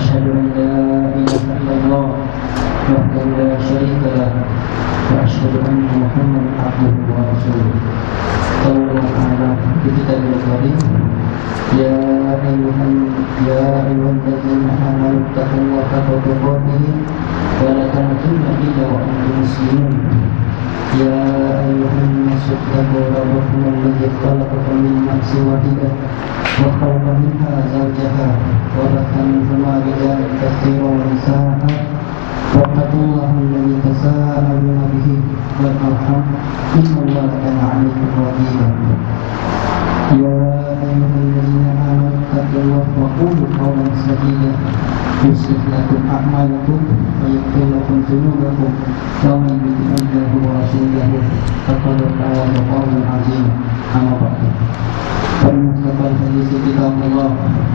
وأشهد أن لا إله إلا الله وحده لا شريك له وأشهد أن محمدا عبده ورسوله صلى الله على كتابه الكريم يا أيها الذين آمنوا اتقوا الله حق تقاته ولا تموتن إلا وأنتم مسلمون يا أيها الناس اتقوا ربكم الذي خلقكم من نفس واحدة وخلق منها زوجها وبث منهما رجالا كثيرا ونساء واتقوا الله الذي تساءلون به والأرحام إن الله كان عليكم رقيبا يا أيها الذين آمنوا اتقوا الله وقولوا قولا سديدا يصلح لكم أعمالكم ويغفر لكم ذنوبكم ومن يطع الله ورسوله فقد فاز فوزا عظيما أما بعد فإن أصدق الحديث كتاب الله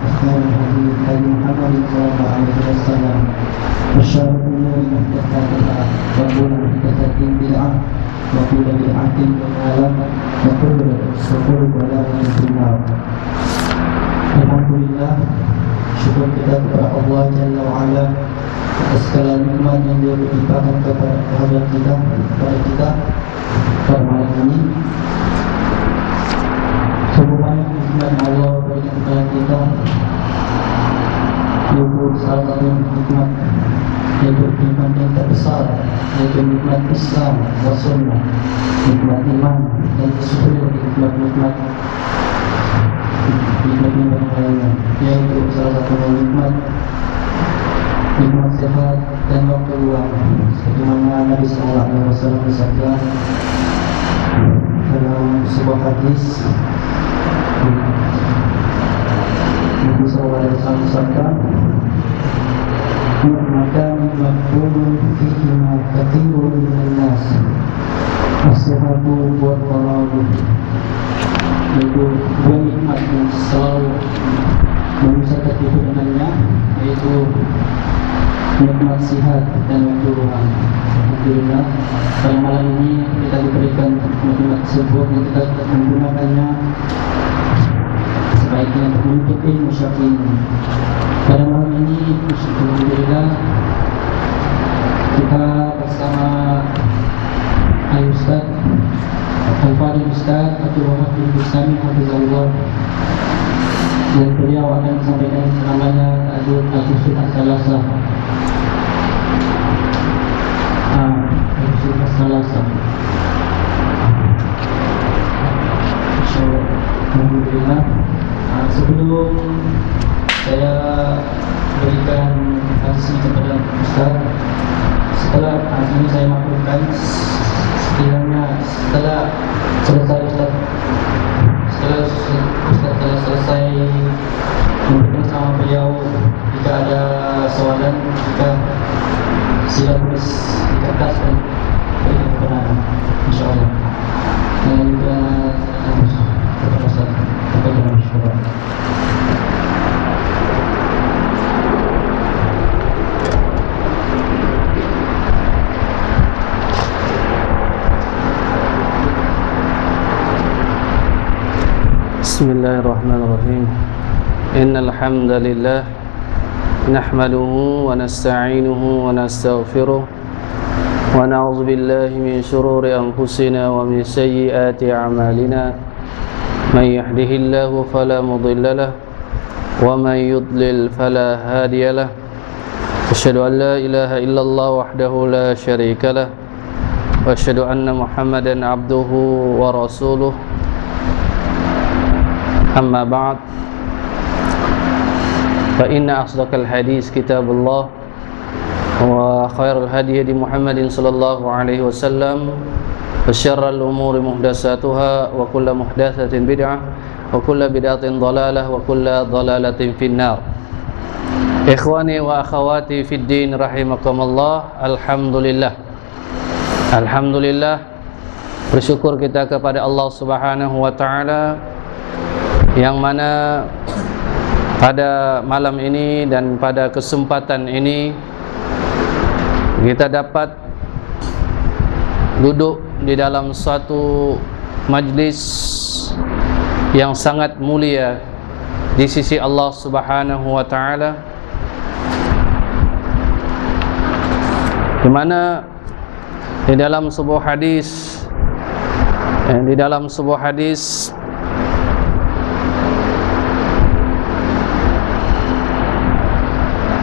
وخير الهدي هدي محمد صلى الله عليه وسلم وشر الأمور محدثاتها وكل محدثة بدعة وكل بدعة ضلالة وكل ضلالة في النار. Alhamdulillah, syukur kita kepada Allah Jalla wa'ala atas segala nikmat yang Dia berikan kepada kita pada malam ini. Sungguh banyak nikmat Allah berikan kepada kita. Yaitu salah satu nikmat, yaitu nikmat yang terbesar, yaitu nikmat Islam wa sunnah, nikmat iman dan syukur bagi nikmat-nikmat yang lainnya, yaitu salah satu nikmat sehat dan waktu luang, sebagaimana Nabi Sallallahu Alaihi Wasallam bersabda dalam sebuah hadis. Nabi Sallallahu Alaihi Wasallam bersabda, "Nikmatan maqbulun fihi ma kathirun minan nas, as-sihhatu wal faragh." Yaitu dua nikmat yang selalu manusia tertipu dengannya, yaitu nikmat sihat dan waktu luang. Alhamdulillah, pada malam ini kita diberikan nikmat tersebut dan kita menggunakannya sebaiknya untuk menuntut ilmu syar'i. Pada malam ini, alhamdulillah, kita bersama Al-Ustaz Al-Fadhil Ustaz Abdul Wahab bin Islami Hafizahullah, dan beliau akan menyampaikan ceramahnya Al-Usul As-Salasah. Al-Usul As-Salasah. Insyaallah. Alhamdulillah. Sebelum saya berikan kasih kepada Ustaz, setelah ini saya maklumkan sekiranya setelah Ustaz selesai memberikan sama beliau, jika ada soalan, jika sila tulis di kertas dan berikan kebenaran, insyaallah. Dan juga kepada Ustaz kepada masyarakat. Bismillahirrahmanirrahim. Innal hamdalillah nahmaduhu wa nasta'inuhu wa nastaghfiruh wa na'udzu billahi min shururi anfusina wa min sayyiati a'malina. Man yahdihillahu fala mudilla lahu wa man yudlil fala hadiya lahu. Asyhadu an la ilaha illallah wahdahu la syarika lahu wa asyhadu anna Muhammadan abduhu wa rasuluh. Amma ba'd, fa inna asdaqal hadis kitabullah wa khairal hadi hadi Muhammadin sallallahu alaihi wasallam wa syarral umuri muhdatsatuha wa kullu muhdatsatin bid'ah wa kullu bid'atin dhalalah wa kullu dhalalatin finnar. Ikhwani wa akhawati fid din rahimakumullah. Alhamdulillah, bersyukur kita kepada Allah Subhanahu wa taala, yang mana pada malam ini dan pada kesempatan ini kita dapat duduk di dalam suatu majlis yang sangat mulia di sisi Allah Subhanahu wa taala, di mana di dalam sebuah hadis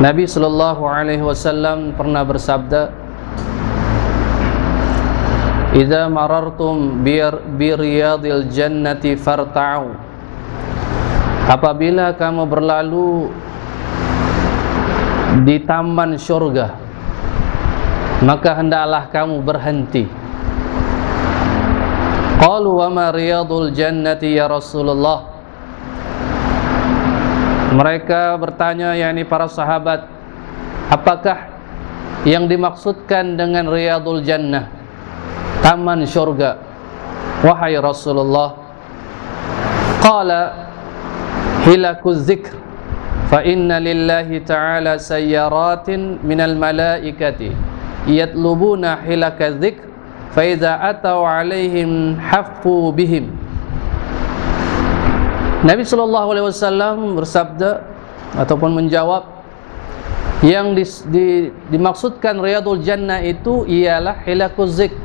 Nabi sallallahu alaihi wasallam pernah bersabda, "Idza marartum bi riyadil jannati farta'u." Apabila kamu berlalu di taman syurga, maka hendaklah kamu berhenti. Qalu wa ma riyadul jannati ya Rasulullah. Mereka bertanya, yakni para sahabat, apakah yang dimaksudkan dengan riyadul jannah, taman syurga, wahai Rasulullah? Qala hilakuz zikr, fa inna lillahi ta'ala sayyaratin minal malaikati yatlubuna hilakaz zikr, fa idza atau alaihim haffu bihim. Nabi sallallahu alaihi wasallam bersabda ataupun menjawab, yang dimaksudkan riyadul jannah itu ialah hilakuz zikr.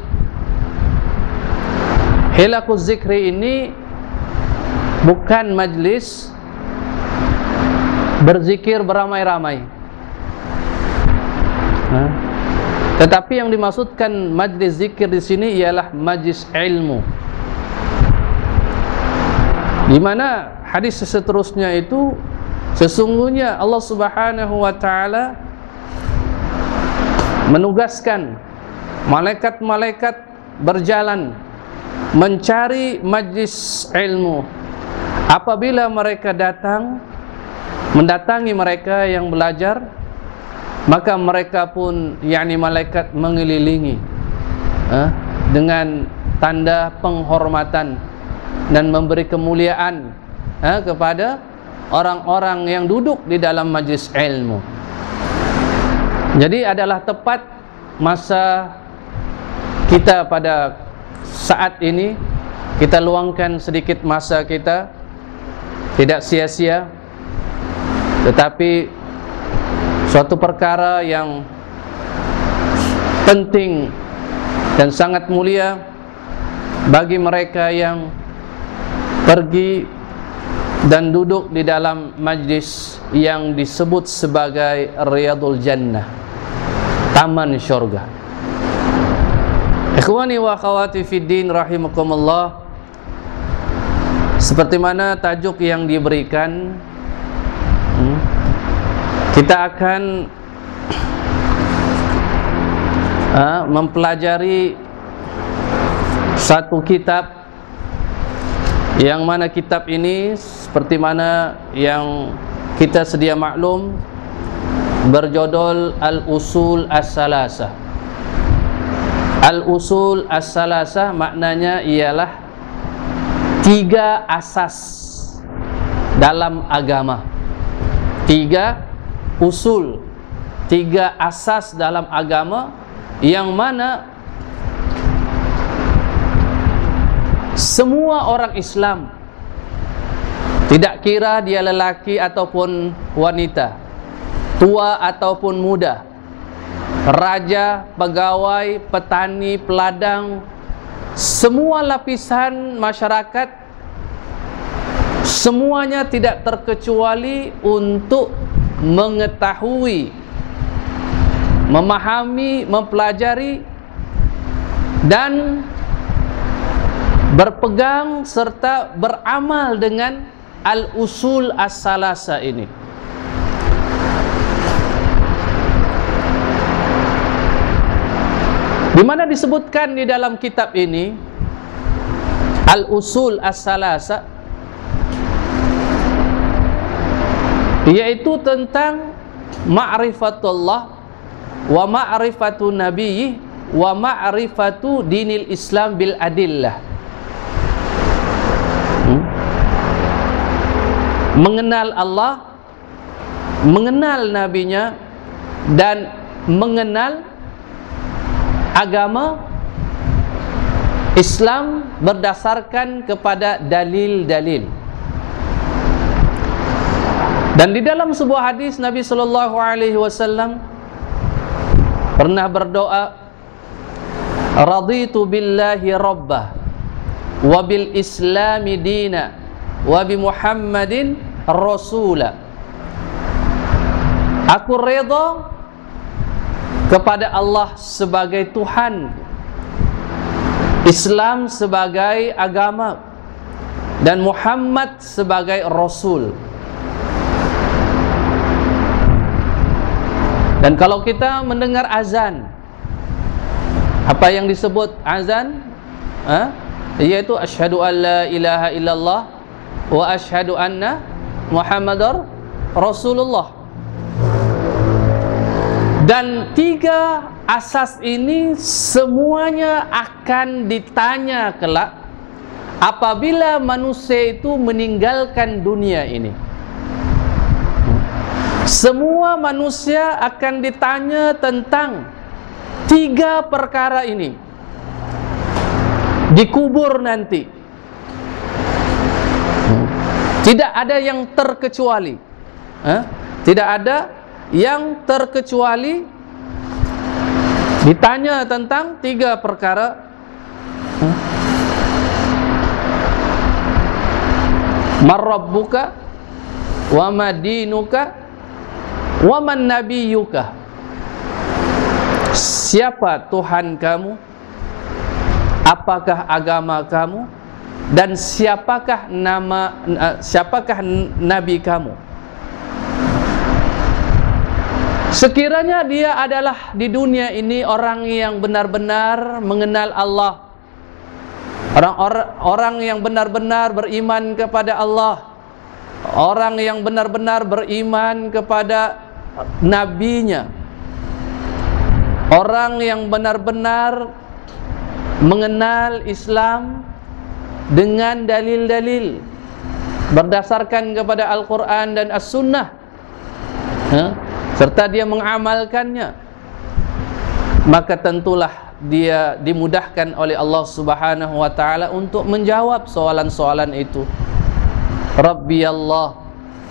Hilakuz zikri ini bukan majlis berzikir beramai-ramai, tetapi yang dimaksudkan majlis zikir di sini ialah majlis ilmu, di mana hadis seterusnya itu sesungguhnya Allah Subhanahu wa taala menugaskan malaikat-malaikat berjalan mencari majlis ilmu. Apabila mereka mendatangi mereka yang belajar, maka mereka pun, yakni malaikat, mengelilingi dengan tanda penghormatan dan memberi kemuliaan kepada orang-orang yang duduk di dalam majlis ilmu. Jadi adalah tepat masa kita pada saat ini, kita luangkan sedikit masa kita, tidak sia-sia, tetapi suatu perkara yang penting dan sangat mulia bagi mereka yang pergi dan duduk di dalam majlis yang disebut sebagai riyadul jannah, taman syurga. Ikhwani wa akhwati fid din rahimakumullah, seperti mana tajuk yang diberikan, kita akan mempelajari satu kitab, yang mana kitab ini seperti mana yang kita sedia maklum berjudul Al-Usul As-Salasah. Al-Usul As-Salasah maknanya ialah 3 asas dalam agama. 3 usul, 3 asas dalam agama, yang mana semua orang Islam, tidak kira dia lelaki ataupun wanita, tua ataupun muda, raja, pegawai, petani, peladang, semua lapisan masyarakat, semuanya tidak terkecuali untuk mengetahui, memahami, mempelajari dan berpegang serta beramal dengan Al-Usul As-Salasah ini. Di mana disebutkan di dalam kitab ini Al-Usul As-Salasah, yaitu tentang ma'rifatullah wa ma'rifatu nabiyyi wa ma'rifatu dinil Islam bil adillah. Mengenal Allah, mengenal nabinya, dan mengenal agama Islam berdasarkan kepada dalil-dalil. Dan di dalam sebuah hadis Nabi sallallahu alaihi wasallam pernah berdoa, raditu billahi rabbah wa bil islami dina wa bi Muhammadin rasula. Aku redha kepada Allah sebagai Tuhan, Islam sebagai agama, dan Muhammad sebagai Rasul. Dan kalau kita mendengar azan, apa yang disebut azan? Yaitu asyhadu an la ilaha illallah wa asyhadu anna Muhammadar Rasulullah. Dan 3 asas ini semuanya akan ditanya kelak apabila manusia itu meninggalkan dunia ini. Semua manusia akan ditanya tentang 3 perkara ini dikubur nanti. Tidak ada yang terkecuali. Tidak ada yang terkecuali ditanya tentang 3 perkara. Man rabbuka wa ma dinuka wa man nabiyyuka. Siapa Tuhan kamu? Apakah agama kamu? Dan siapakah nabi kamu? Sekiranya dia adalah di dunia ini orang yang benar-benar mengenal Allah, orang yang benar-benar beriman kepada Allah, orang yang benar-benar beriman kepada nabinya, orang yang benar-benar mengenal Islam dengan dalil-dalil berdasarkan kepada Al-Quran dan As-Sunnah, serta dia mengamalkannya, maka tentulah dia dimudahkan oleh Allah Subhanahu wa ta'ala untuk menjawab soalan-soalan itu. Rabbi Allah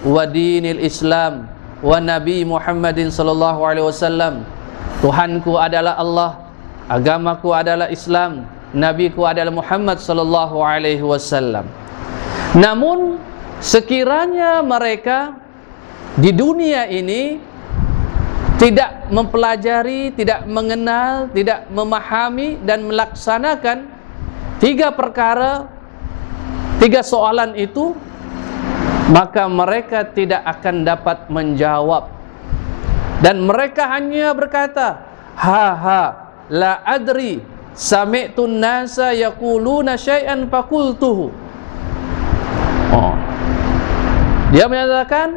wa dinil Islam wa Nabi Muhammadin sallallahu alaihi wasallam. Tuhanku adalah Allah, agamaku adalah Islam, nabiku adalah Muhammad sallallahu alaihi wasallam. Namun sekiranya mereka di dunia ini tidak mempelajari, tidak mengenal, tidak memahami dan melaksanakan 3 perkara, 3 soalan itu, maka mereka tidak akan dapat menjawab. Dan mereka hanya berkata, la adri sami'tu nasa yaquluna syai'an faqultuhu. Dia menyatakan,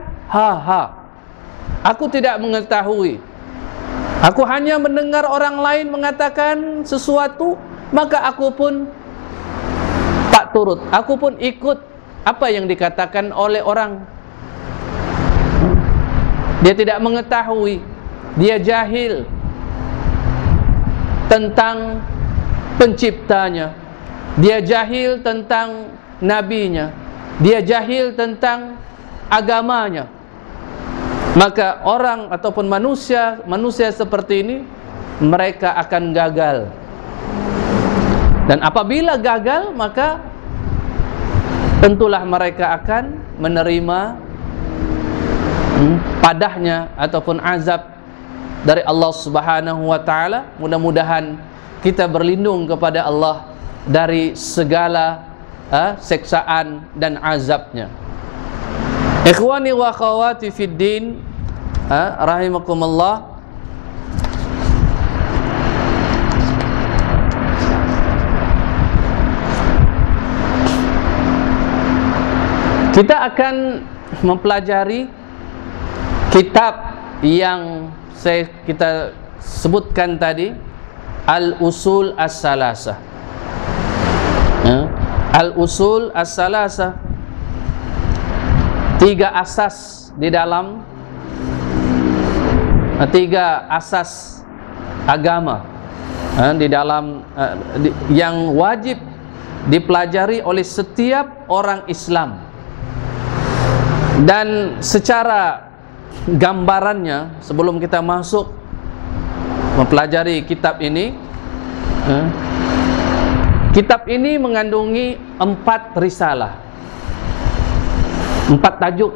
aku tidak mengetahui. Aku hanya mendengar orang lain mengatakan sesuatu, maka aku pun tak turut, aku pun ikut apa yang dikatakan oleh orang. Dia tidak mengetahui, dia jahil tentang penciptanya, dia jahil tentang nabinya, dia jahil tentang agamanya. Maka orang ataupun manusia seperti ini, mereka akan gagal. Dan apabila gagal, maka tentulah mereka akan menerima padahnya ataupun azab dari Allah Subhanahu wa ta'ala. Mudah-mudahan kita berlindung kepada Allah dari segala seksaan dan azabnya. Ikhwani wa akhwati fid din, rahimakumullah. Kita akan mempelajari kitab yang kita sebutkan tadi, Al-Usul As-Salasah. Al-Usul As-Salasah, 3 asas di dalam 3 asas agama di dalam yang wajib dipelajari oleh setiap orang Islam. Dan secara gambarannya, sebelum kita masuk mempelajari kitab ini. Kitab ini mengandungi 4 risalah, 4 tajuk.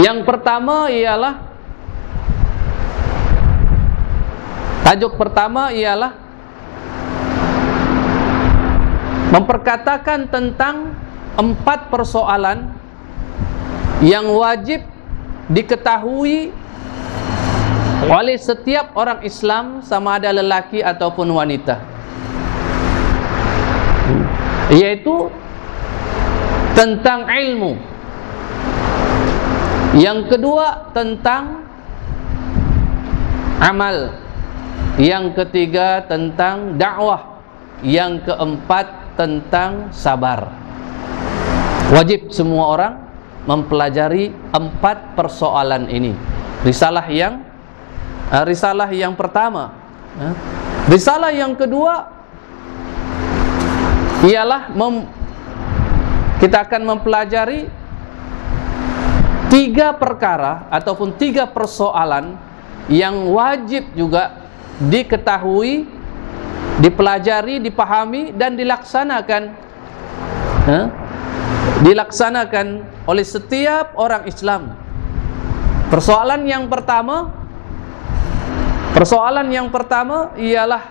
Yang pertama ialah tajuk pertama ialah memperkatakan tentang 4 persoalan yang wajib diketahui oleh setiap orang Islam, sama ada lelaki ataupun wanita, yaitu tentang ilmu. Yang kedua tentang amal. Yang ketiga tentang dakwah. Yang keempat tentang sabar. Wajib semua orang mempelajari 4 persoalan ini. Risalah yang pertama. Risalah yang kedua ialah kita akan mempelajari 3 perkara ataupun 3 persoalan yang wajib juga diketahui, dipelajari, dipahami dan dilaksanakan oleh setiap orang Islam. Persoalan yang pertama ialah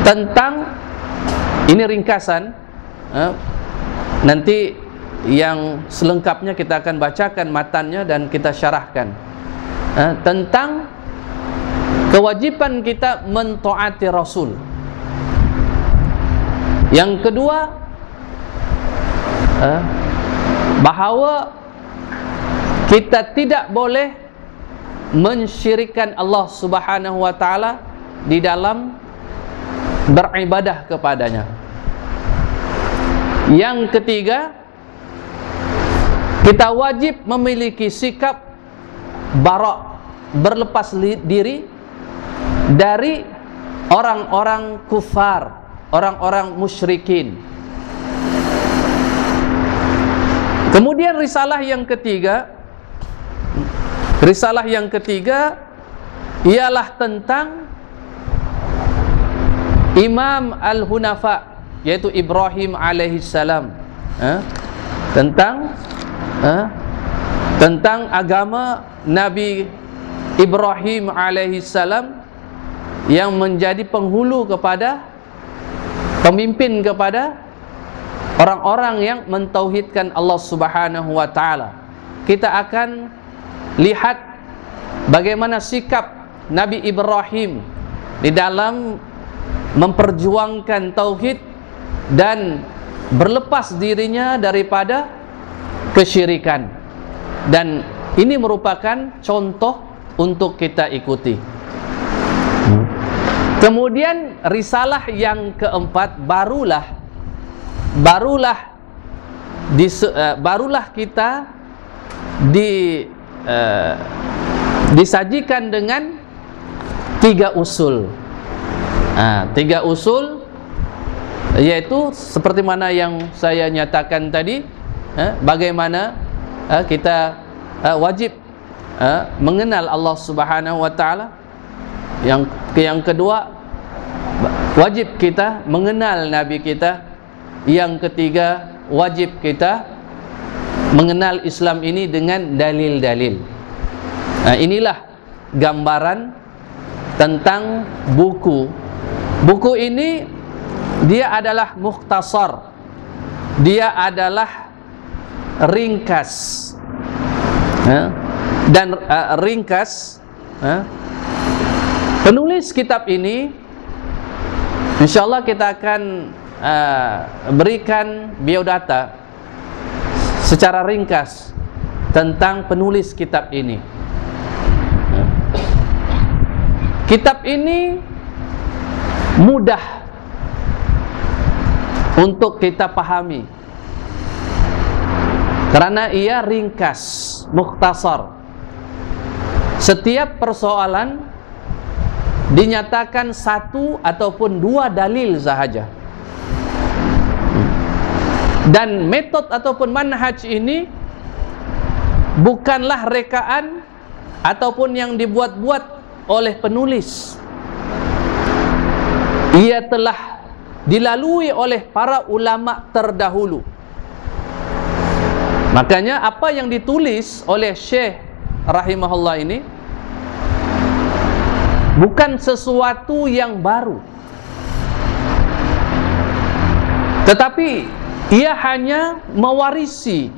tentang, ini ringkasan, nanti yang selengkapnya kita akan bacakan matannya dan kita syarahkan, tentang kewajiban kita mentaati Rasul. Yang kedua, bahawa kita tidak boleh mensyirikkan Allah Subhanahu wa taala di dalam beribadah kepadanya. Yang ketiga, kita wajib memiliki sikap bara', berlepas diri dari orang-orang kufar, orang-orang musyrikin. Kemudian risalah yang ketiga ialah tentang Imam Al-Hunafa, yaitu Ibrahim alaihissalam, tentang agama Nabi Ibrahim alaihissalam yang menjadi penghulu kepada, pemimpin kepada orang-orang yang mentauhidkan Allah Subhanahu wa taala. Kita akan lihat bagaimana sikap Nabi Ibrahim di dalam memperjuangkan tauhid dan berlepas dirinya daripada kesyirikan. Dan ini merupakan contoh untuk kita ikuti. Kemudian risalah yang keempat barulah kita disajikan dengan 3 usul. 3 usul, yaitu seperti mana yang saya nyatakan tadi, bagaimana kita wajib mengenal Allah Subhanahu wa taala. Yang kedua, wajib kita mengenal Nabi kita. Yang ketiga, wajib kita mengenal Islam ini dengan dalil-dalil. Inilah gambaran tentang buku. Buku ini dia adalah mukhtasar, dia adalah ringkas, dan ringkas. Penulis kitab ini, insyaallah kita akan berikan biodata secara ringkas tentang penulis kitab ini. Kitab ini mudah untuk kita pahami karena ia ringkas, mukhtasar. Setiap persoalan dinyatakan 1 ataupun 2 dalil sahaja. Dan metode ataupun manhaj ini bukanlah rekaan ataupun yang dibuat-buat oleh penulis. Ia telah dilalui oleh para ulama terdahulu. Makanya apa yang ditulis oleh Syekh rahimahullah ini bukan sesuatu yang baru, tetapi ia hanya mewarisi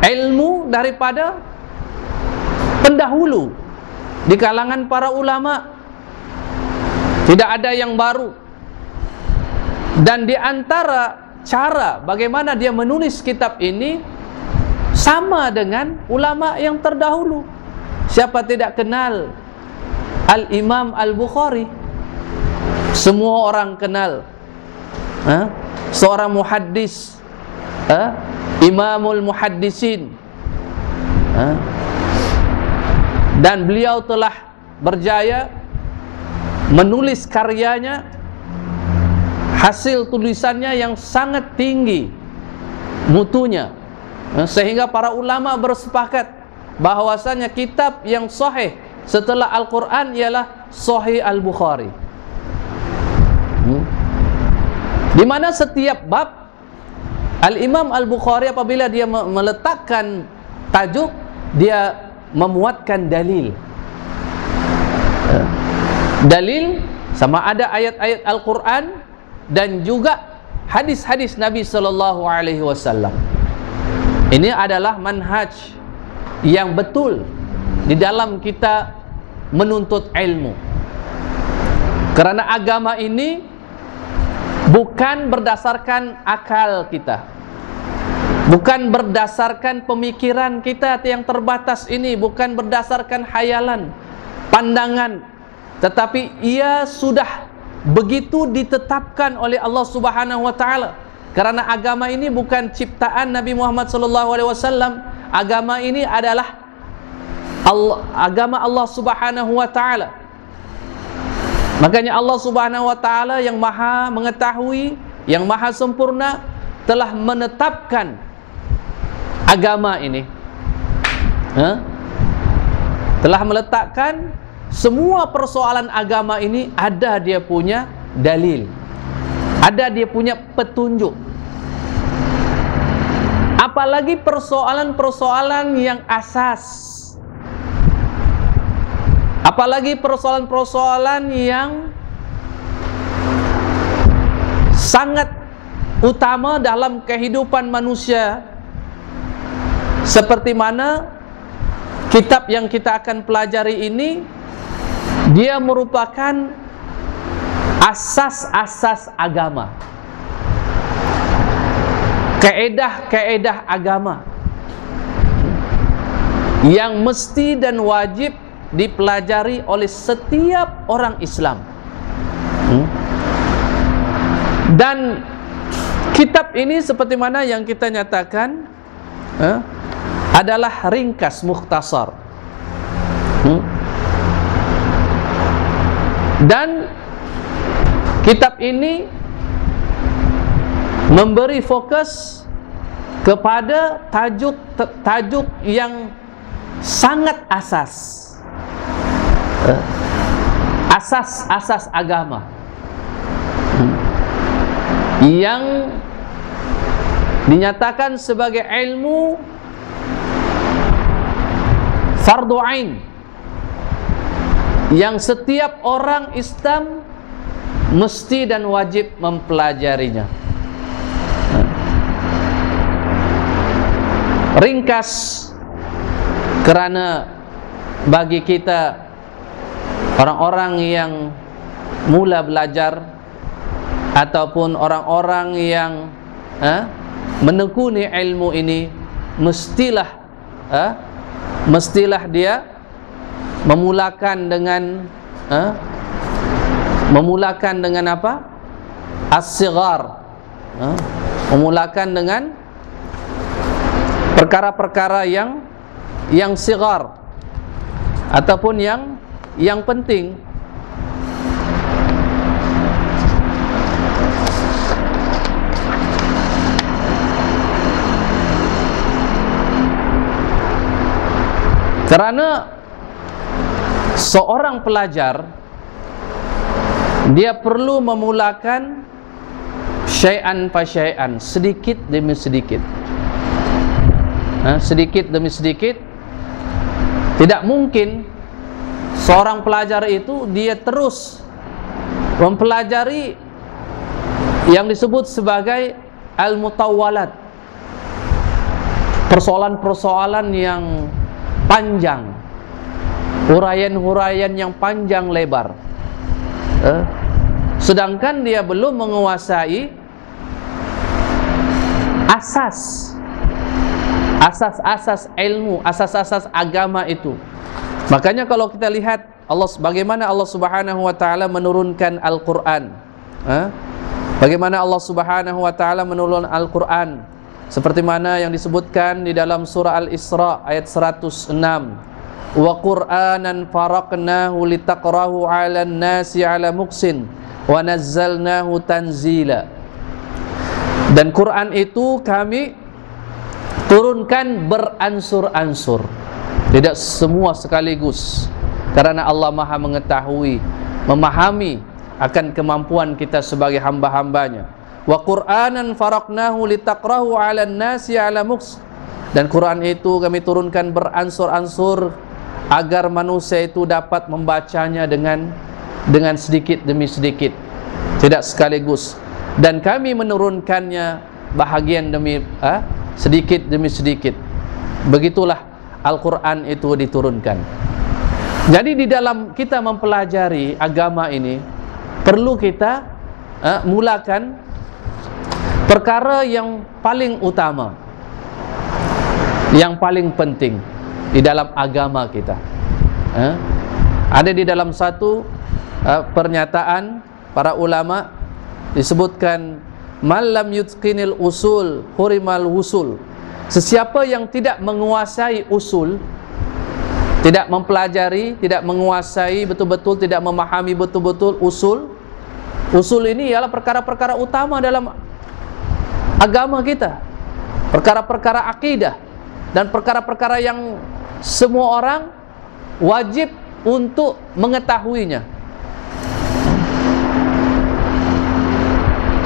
ilmu daripada pendahulu di kalangan para ulama. Tidak ada yang baru. Dan di antara cara bagaimana dia menulis kitab ini sama dengan ulama yang terdahulu. Siapa tidak kenal Al-Imam Al-Bukhari? Semua orang kenal. Seorang muhaddis, Imamul Muhaddisin. Dan beliau telah berjaya menulis karyanya, hasil tulisannya yang sangat tinggi mutunya, sehingga para ulama bersepakat bahwasanya kitab yang sahih setelah Al-Quran ialah Sahih Al-Bukhari, di mana setiap bab Al-Imam Al-Bukhari apabila dia meletakkan tajuk, dia memuatkan dalil. Dalil sama ada ayat-ayat Al-Quran dan juga hadis-hadis Nabi sallallahu alaihi wasallam. Ini adalah manhaj yang betul di dalam kita menuntut ilmu. Karena agama ini bukan berdasarkan akal kita, bukan berdasarkan pemikiran kita yang terbatas ini, bukan berdasarkan khayalan, pandangan, tetapi ia sudah begitu ditetapkan oleh Allah Subhanahu wa taala. Karena agama ini bukan ciptaan Nabi Muhammad sallallahu alaihi wasallam. Agama ini adalah agama Allah Subhanahu wa taala. Makanya Allah Subhanahu wa taala yang Maha mengetahui, yang Maha sempurna telah menetapkan agama ini. Telah meletakkan semua persoalan agama ini ada dia punya dalil, ada dia punya petunjuk. Apalagi persoalan-persoalan yang asas, apalagi persoalan-persoalan yang sangat utama dalam kehidupan manusia, seperti mana kitab yang kita akan pelajari ini, dia merupakan asas-asas agama, kaedah-kaedah agama yang mesti dan wajib dipelajari oleh setiap orang Islam. Dan kitab ini seperti mana yang kita nyatakan adalah ringkas, mukhtasar. Dan kitab ini memberi fokus kepada tajuk yang sangat asas agama yang dinyatakan sebagai ilmu fardu ain, yang setiap orang Islam mesti dan wajib mempelajarinya. Ringkas kerana bagi kita orang-orang yang mula belajar ataupun orang-orang yang menekuni ilmu ini, mestilah dia memulakan dengan apa? As-sighar. Memulakan dengan perkara-perkara yang sighar ataupun yang penting. Karena seorang pelajar dia perlu memulakan syai'an fa syai'an, sedikit demi sedikit. Sedikit demi sedikit. Tidak mungkin seorang pelajar itu dia terus mempelajari yang disebut sebagai al-mutawwalat, persoalan-persoalan yang panjang, huraian-huraian yang panjang lebar, sedangkan dia belum menguasai asas-asas ilmu, asas-asas agama itu. Makanya kalau kita lihat bagaimana Allah Subhanahu wa taala menurunkan Al-Qur'an, bagaimana Allah Subhanahu wa taala menurunkan Al-Qur'an, seperti mana yang disebutkan di dalam surah Al-Isra ayat 106, wa Qur'anan faraqnahu litaqrahu 'alan nasi 'ala muksin wa nazzalnahu tanzila. Dan Quran itu kami turunkan beransur-ansur, tidak semua sekaligus, karena Allah Maha mengetahui, memahami akan kemampuan kita sebagai hamba-hambanya. Wa Qur'anan faraqnahu litaqrahu 'alan nasi 'ala muks. Dan Quran itu kami turunkan beransur-ansur agar manusia itu dapat membacanya dengan sedikit demi sedikit, tidak sekaligus. Dan kami menurunkannya bahagian demi sedikit demi sedikit. Begitulah Al-Quran itu diturunkan. Jadi di dalam kita mempelajari agama ini, perlu kita mulakan perkara yang paling utama, yang paling penting di dalam agama kita. Ada di dalam satu pernyataan para ulama disebutkan, malam yutqinil usul hurimal wusul. Sesiapa yang tidak menguasai usul, tidak mempelajari, tidak menguasai betul-betul, tidak memahami betul-betul usul. Usul ini ialah perkara-perkara utama dalam agama kita, perkara-perkara akidah, dan perkara-perkara yang semua orang wajib untuk mengetahuinya.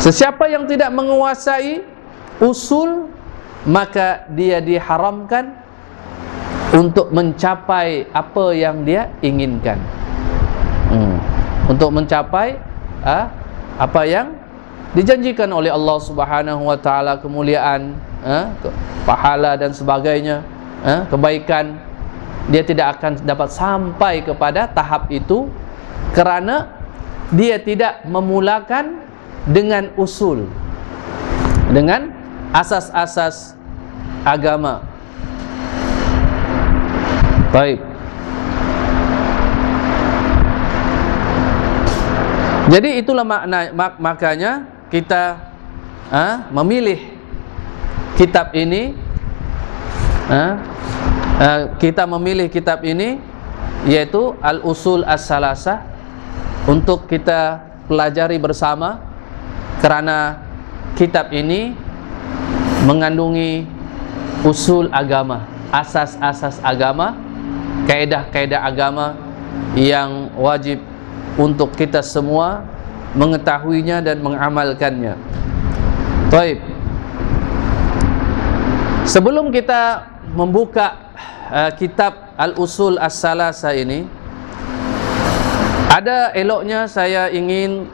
Sesiapa yang tidak menguasai usul, maka dia diharamkan untuk mencapai apa yang dia inginkan, untuk mencapai apa yang dijanjikan oleh Allah Subhanahu wa taala, kemuliaan, pahala dan sebagainya, kebaikan. Dia tidak akan dapat sampai kepada tahap itu kerana dia tidak memulakan dengan usul, dengan asas-asas agama. Baik. Jadi itulah makanya kita memilih kitab ini, kita memilih kitab ini, yaitu Al-Usul As-Salasah, untuk kita pelajari bersama, kerana kitab ini mengandungi usul agama, asas-asas agama, kaedah-kaedah agama yang wajib untuk kita semua mengetahuinya dan mengamalkannya. Baik. Sebelum kita membuka kitab Al-Usul As-Salasah ini, ada eloknya saya ingin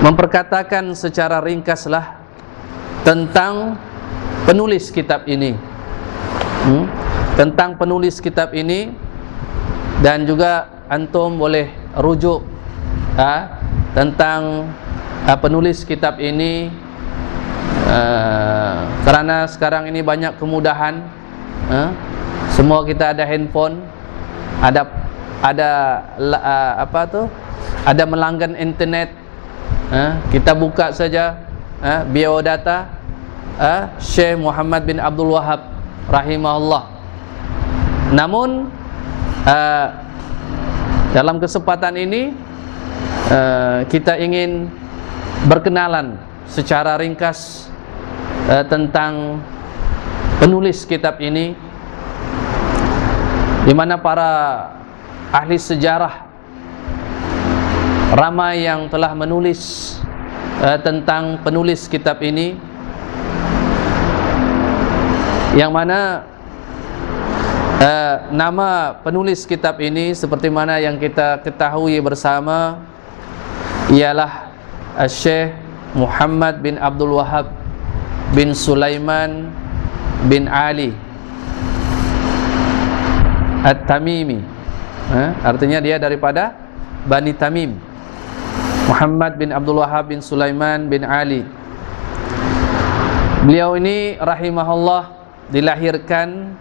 memperkatakan secara ringkaslah tentang penulis kitab ini, tentang penulis kitab ini, dan juga antum boleh rujuk tentang penulis kitab ini, kerana sekarang ini banyak kemudahan, semua kita ada handphone, ada melanggan internet, kita buka saja biodata Syekh Muhammad bin Abdul Wahab rahimahullah. Namun dalam kesempatan ini kita ingin berkenalan secara ringkas tentang penulis kitab ini. di mana para ahli sejarah ramai yang telah menulis tentang penulis kitab ini, yang mana nama penulis kitab ini seperti mana yang kita ketahui bersama ialah Syekh Muhammad bin Abdul Wahhab bin Sulaiman bin Ali At-Tamimi. Artinya dia daripada Bani Tamim. Muhammad bin Abdul Wahhab bin Sulaiman bin Ali. Beliau ini rahimahullah dilahirkan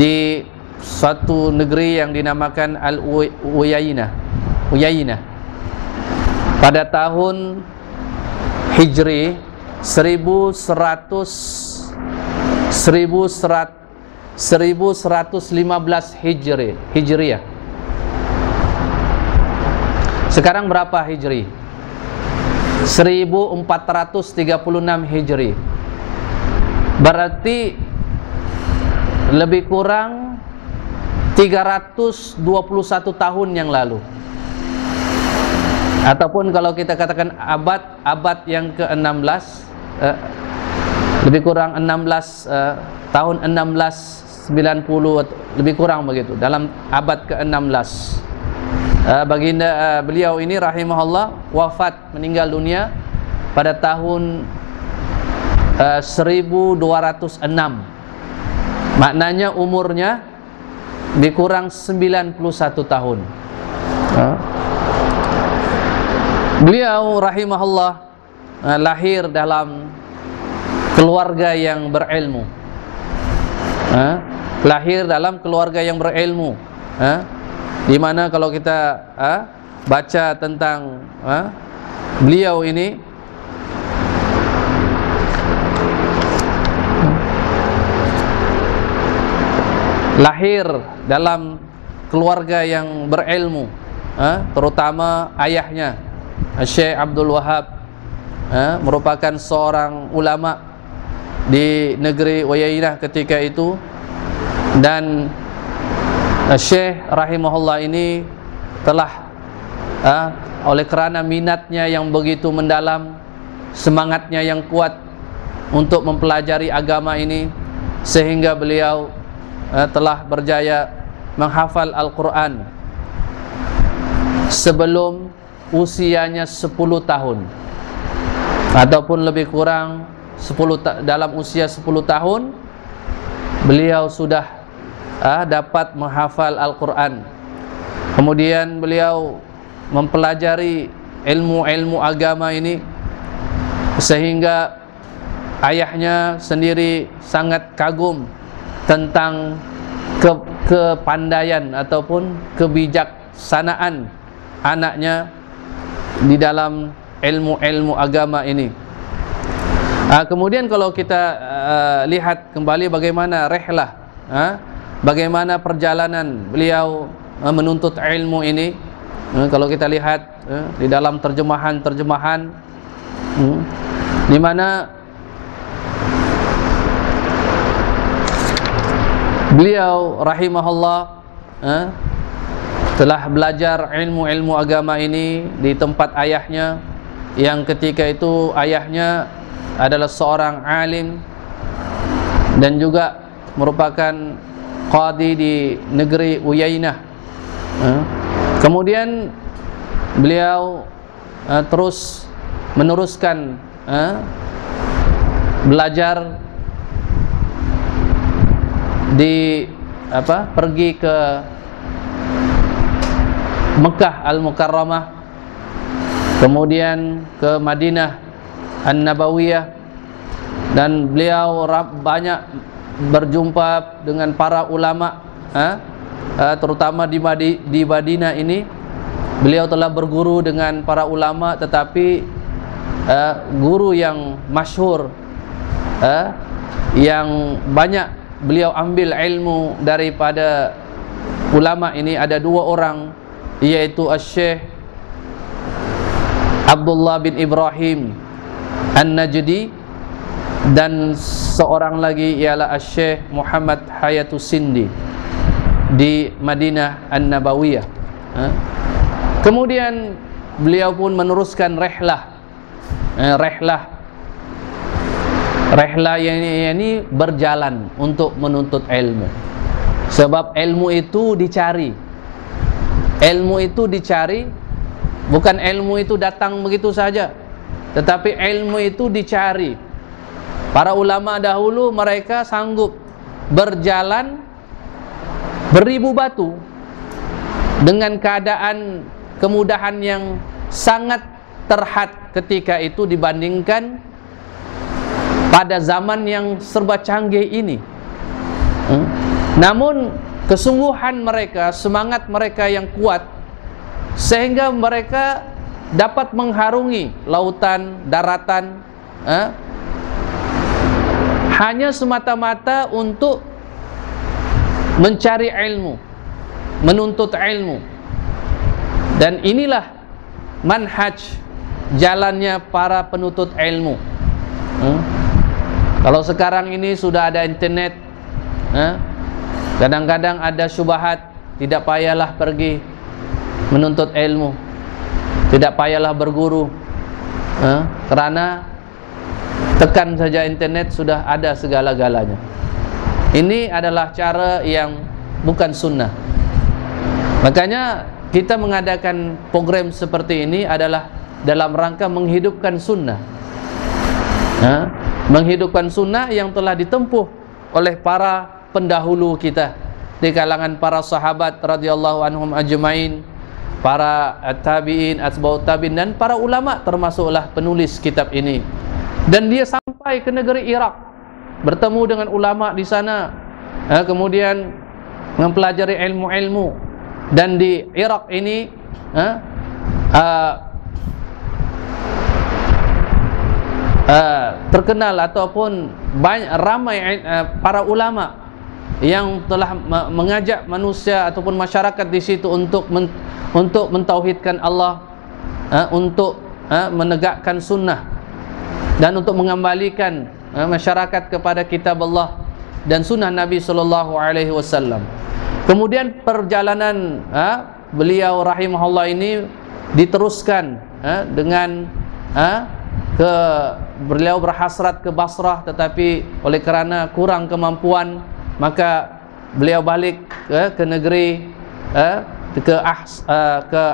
di suatu negeri yang dinamakan Al-Uyainah pada tahun Hijri 1115 Hijriah. Sekarang berapa Hijri? 1436 Hijri. Berarti lebih kurang 321 tahun yang lalu. Ataupun kalau kita katakan abad yang ke-16, lebih kurang 16 tahun 1690, lebih kurang begitu, dalam abad ke-16. Baginda beliau ini rahimahullah wafat, meninggal dunia pada tahun 1206. Maknanya umurnya lebih kurang 91 tahun. Beliau rahimahullah lahir dalam keluarga yang berilmu. Lahir dalam keluarga yang berilmu. Di mana kalau kita baca tentang beliau ini, lahir dalam keluarga yang berilmu, terutama ayahnya Syekh Abdul Wahhab merupakan seorang ulama di negeri Uyainah ketika itu. Dan Syekh rahimahullah ini telah oleh kerana minatnya yang begitu mendalam, semangatnya yang kuat untuk mempelajari agama ini, sehingga beliau telah berjaya menghafal Al-Quran sebelum usianya 10 tahun, ataupun lebih kurang dalam usia 10 tahun beliau sudah dapat menghafal Al-Quran. Kemudian beliau mempelajari ilmu-ilmu agama ini, sehingga ayahnya sendiri sangat kagum tentang kepandaian ataupun kebijaksanaan anaknya di dalam ilmu-ilmu agama ini. Kemudian kalau kita lihat kembali bagaimana rihlah, bagaimana perjalanan beliau menuntut ilmu ini, kalau kita lihat di dalam terjemahan-terjemahan, di mana beliau rahimahullah telah belajar ilmu-ilmu agama ini di tempat ayahnya, yang ketika itu ayahnya adalah seorang alim dan juga merupakan qadi di negeri Uyainah. Kemudian beliau terus meneruskan belajar pergi ke Mekah Al-Mukarramah, kemudian ke Madinah An-Nabawiyah, dan beliau banyak berjumpa dengan para ulama, terutama di Madinah ini. Beliau telah berguru dengan para ulama, tetapi guru yang masyhur, yang banyak beliau ambil ilmu daripada ulama ini, ada dua orang, yaitu Syekh Abdullah bin Ibrahim An-Najdi, dan seorang lagi ialah Syekh Muhammad Hayatus Sindi. di Madinah An-Nabawiyah. Kemudian beliau pun meneruskan rihlah yang ini berjalan untuk menuntut ilmu. Sebab ilmu itu dicari. Ilmu itu dicari, bukan ilmu itu datang begitu saja, tetapi ilmu itu dicari. Para ulama dahulu mereka sanggup berjalan beribu batu dengan keadaan kemudahan yang sangat terhad ketika itu dibandingkan pada zaman yang serba canggih ini. Namun kesungguhan mereka, semangat mereka yang kuat, sehingga mereka dapat mengharungi lautan, daratan, hanya semata-mata untuk mencari ilmu, menuntut ilmu. Dan inilah manhaj, jalannya para penuntut ilmu. Kalau sekarang ini sudah ada internet, kadang-kadang ada syubhat, tidak payahlah pergi menuntut ilmu, tidak payahlah berguru, kerana tekan saja internet sudah ada segala-galanya. Ini adalah cara yang bukan sunnah. Makanya kita mengadakan program seperti ini adalah dalam rangka menghidupkan sunnah, menghidupkan sunnah yang telah ditempuh oleh para pendahulu kita di kalangan para sahabat radhiyallahu anhum ajmain, para tabi'in, atba'ut tabi'in, dan para ulama, termasuklah penulis kitab ini. Dan dia sampai ke negeri Irak, bertemu dengan ulama di sana, kemudian mempelajari ilmu-ilmu. Dan di Irak ini terkenal ataupun ramai para ulama yang telah mengajak manusia ataupun masyarakat di situ untuk mentauhidkan Allah, untuk menegakkan sunnah, dan untuk mengembalikan masyarakat kepada kitab Allah dan sunnah Nabi SAW. Kemudian perjalanan beliau rahimahullah ini diteruskan dengan beliau berhasrat ke Basrah, tetapi oleh kerana kurang kemampuan, maka beliau balik ke negeri, ke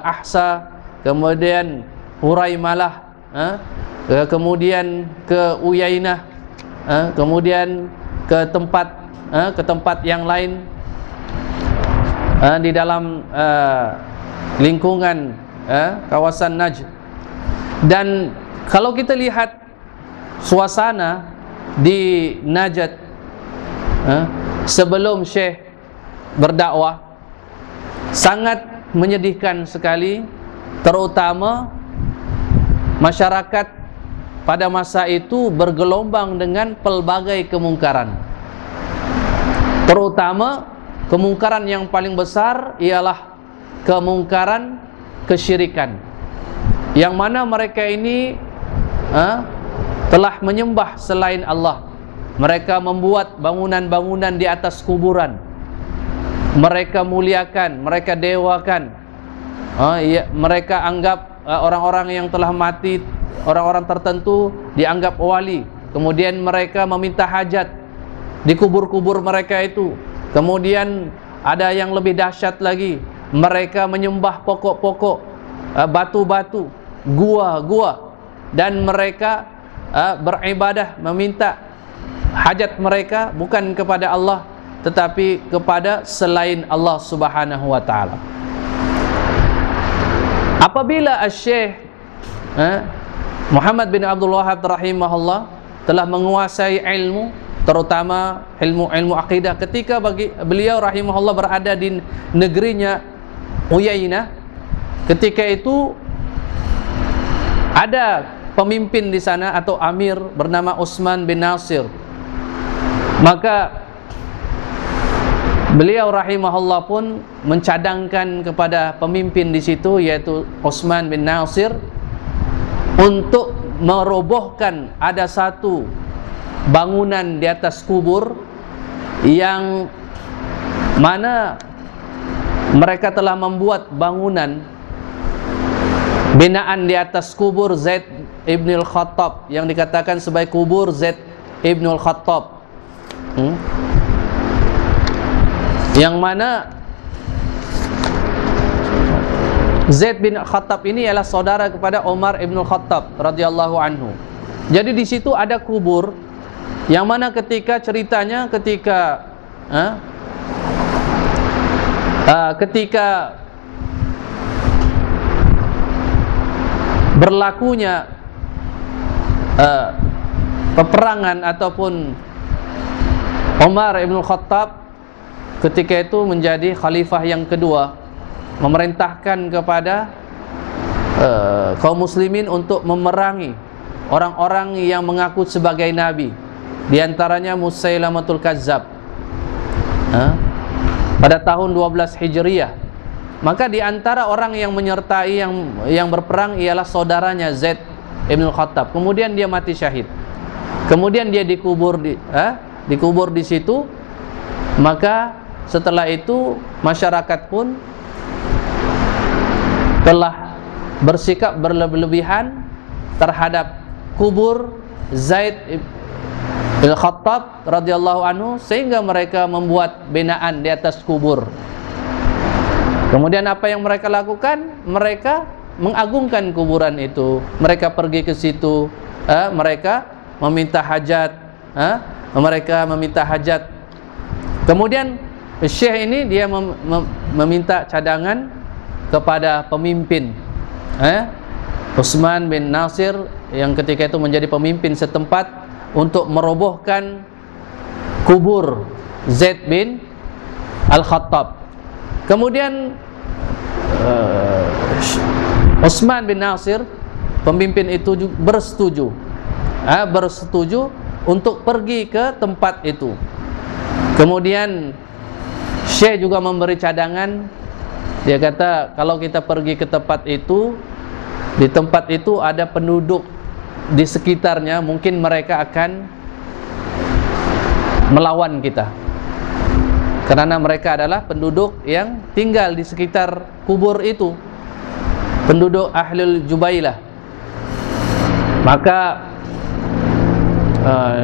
Ahsa, kemudian Huraimalah, kemudian ke Uyainah, kemudian ke tempat yang lain di dalam lingkungan kawasan Najd. Dan kalau kita lihat suasana di Najd sebelum Syekh berdakwah, sangat menyedihkan sekali, terutama masyarakat pada masa itu bergelombang dengan pelbagai kemungkaran. Terutama kemungkaran yang paling besar ialah kemungkaran kesyirikan, yang mana mereka ini telah menyembah selain Allah. Mereka membuat bangunan-bangunan di atas kuburan, mereka muliakan, mereka dewakan, mereka anggap orang-orang yang telah mati, orang-orang tertentu dianggap wali. Kemudian mereka meminta hajat di kubur-kubur mereka itu. Kemudian ada yang lebih dahsyat lagi, mereka menyembah pokok-pokok, batu-batu, gua-gua, dan mereka beribadah, meminta hajat mereka bukan kepada Allah tetapi kepada selain Allah Subhanahu wa taala. Apabila Syekh Muhammad bin Abdul Wahhab rahimahullah telah menguasai ilmu, terutama ilmu akidah, ketika beliau rahimahullah berada di negerinya Uyainah, ketika itu ada pemimpin di sana atau amir bernama Utsman bin Nasir. Maka beliau rahimahullah pun mencadangkan kepada pemimpin di situ, yaitu Utsman bin Nasir, untuk merobohkan ada satu bangunan di atas kubur yang mana mereka telah membuat bangunan binaan di atas kubur Zaid ibn al-Khattab, yang dikatakan sebagai kubur Zaid ibn al-Khattab, yang mana Zaid bin Khattab ini adalah saudara kepada Umar ibn al-Khattab radhiyallahu anhu. Jadi di situ ada kubur yang mana ketika ceritanya ketika berlakunya peperangan ataupun Umar ibn Khattab ketika itu menjadi khalifah yang kedua, memerintahkan kepada kaum muslimin untuk memerangi orang-orang yang mengaku sebagai nabi, di antaranya Musailamatul Kazzab pada tahun 12 Hijriah. Maka di antara orang yang menyertai yang berperang ialah saudaranya Zaid ibn Khattab. Kemudian dia mati syahid. Kemudian dia dikubur di situ. Maka setelah itu masyarakat pun telah bersikap berlebihan terhadap kubur Zaid bin Khattab radhiyallahu anhu, sehingga mereka membuat binaan di atas kubur. Kemudian apa yang mereka lakukan? Mereka mengagungkan kuburan itu. Mereka pergi ke situ, mereka meminta hajat, Kemudian Syekh ini dia meminta cadangan kepada pemimpin, Utsman bin Nasir, yang ketika itu menjadi pemimpin setempat, untuk merobohkan kubur Zaid bin Al-Khattab. Kemudian Utsman bin Nasir, pemimpin itu bersetuju untuk pergi ke tempat itu. Kemudian Syekh juga memberi cadangan. Dia kata, kalau kita pergi ke tempat itu, di tempat itu ada penduduk di sekitarnya, mungkin mereka akan melawan kita, karena mereka adalah penduduk yang tinggal di sekitar kubur itu, penduduk Ahlul Jubailah. Maka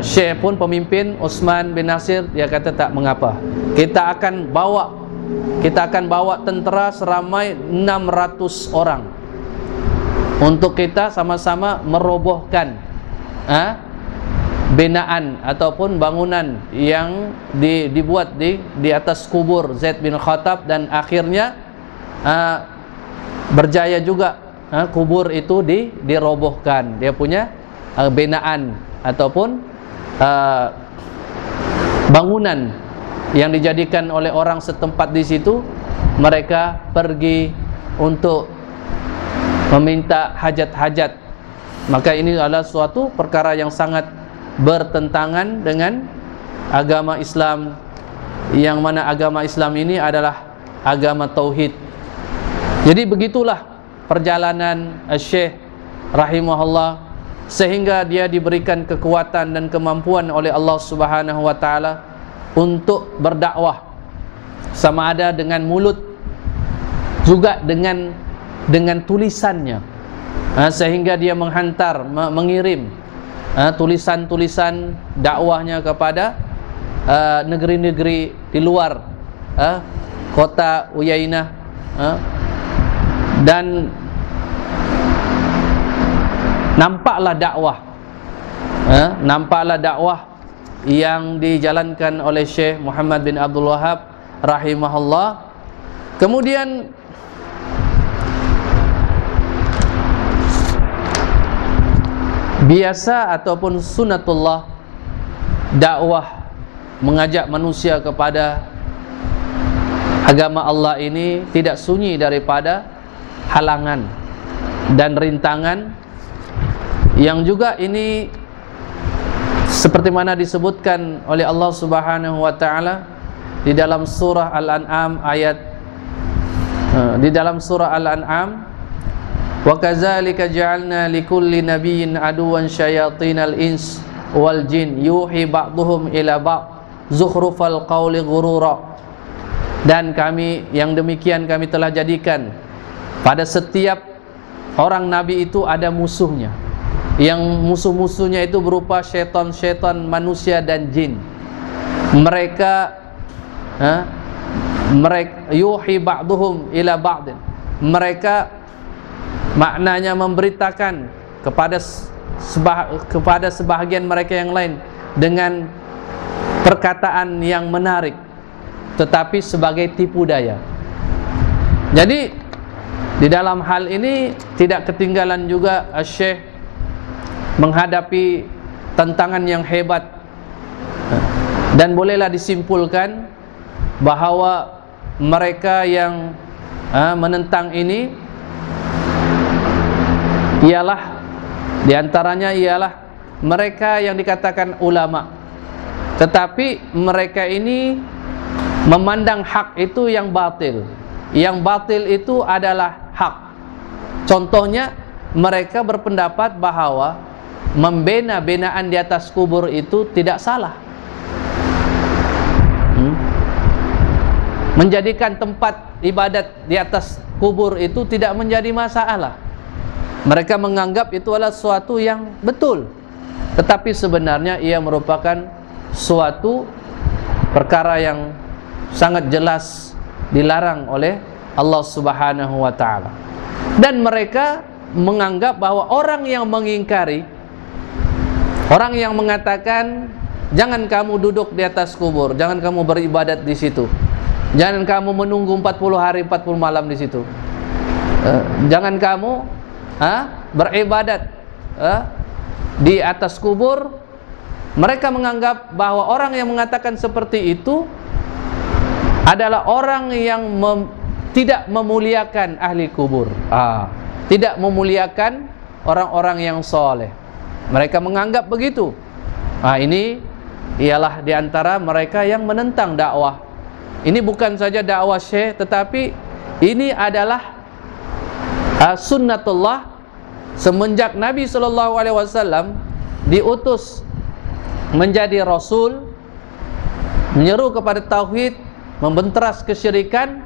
Syekh pun, pemimpin Utsman bin Nasir, dia kata tak mengapa, kita akan bawa tentera seramai 600 orang untuk kita sama-sama merobohkan binaan ataupun bangunan yang dibuat di atas kubur Zaid bin Khattab, dan akhirnya berjaya juga kubur itu dirobohkan. Dia punya binaan ataupun bangunan yang dijadikan oleh orang setempat di situ. Mereka pergi untuk meminta hajat-hajat. Maka ini adalah suatu perkara yang sangat bertentangan dengan agama Islam, yang mana agama Islam ini adalah agama tauhid. Jadi begitulah perjalanan Syekh rahimahullah, sehingga dia diberikan kekuatan dan kemampuan oleh Allah Subhanahu wa taala untuk berdakwah, sama ada dengan mulut juga dengan tulisannya, sehingga dia mengirim tulisan-tulisan dakwahnya kepada negeri-negeri di luar kota Uyainah, dan nampaklah dakwah yang dijalankan oleh Syekh Muhammad bin Abdul Wahhab rahimahullah. Kemudian biasa ataupun sunatullah dakwah mengajak manusia kepada agama Allah ini tidak sunyi daripada halangan dan rintangan, yang juga ini seperti mana disebutkan oleh Allah Subhanahu wa taala di dalam surah Al-An'am wa kadzalika ja'alna likulli nabiyyin aduwan syayatinal ins wal jin yuhi ba'dhum ila ba'd zukhrufal qawli ghurura. Dan kami yang demikian kami telah jadikan pada setiap orang nabi itu ada musuhnya. Yang musuh-musuhnya itu berupa syaitan-syaitan manusia dan jin. Mereka yuhi ba'duhum ila ba'din. Mereka maknanya memberitakan kepada sebahagian mereka yang lain dengan perkataan yang menarik, tetapi sebagai tipu daya. Jadi di dalam hal ini tidak ketinggalan juga Syekh menghadapi tantangan yang hebat. Dan bolehlah disimpulkan bahawa mereka yang menentang ini ialah, diantaranya ialah mereka yang dikatakan ulama, tetapi mereka ini memandang hak itu yang batil. Yang batil itu adalah hak. Contohnya, mereka berpendapat bahawa membina-binaan di atas kubur itu tidak salah. Menjadikan tempat ibadat di atas kubur itu tidak menjadi masalah. Mereka menganggap itu adalah suatu yang betul, tetapi sebenarnya ia merupakan suatu perkara yang sangat jelas dilarang oleh Allah Subhanahu wa ta'ala. Dan mereka menganggap bahwa orang yang mengingkari, orang yang mengatakan jangan kamu duduk di atas kubur, jangan kamu beribadat di situ, jangan kamu menunggu 40 hari 40 malam di situ, jangan kamu beribadat di atas kubur. Mereka menganggap bahwa orang yang mengatakan seperti itu adalah orang yang tidak memuliakan ahli kubur, tidak memuliakan orang-orang yang soleh. Mereka menganggap begitu. Ini ialah diantara mereka yang menentang dakwah. Ini bukan saja dakwah Syekh, tetapi ini adalah sunnatullah semenjak Nabi SAW diutus menjadi Rasul, menyeru kepada tauhid, membenteras kesyirikan,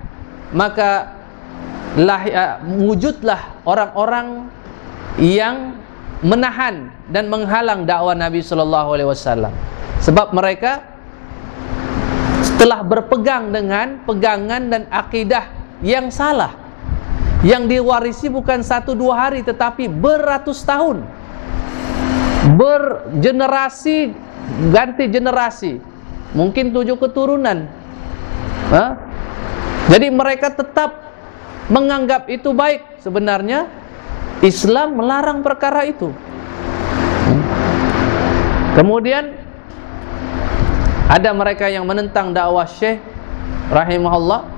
maka wujudlah orang-orang yang menahan dan menghalang dakwah Nabi SAW. Sebab mereka telah berpegang dengan pegangan dan akidah yang salah, yang diwarisi bukan 1-2 hari, tetapi beratus tahun, bergenerasi ganti generasi, mungkin 7 keturunan. Jadi mereka tetap menganggap itu baik. Sebenarnya Islam melarang perkara itu. Kemudian ada mereka yang menentang dakwah Syekh rahimahullah,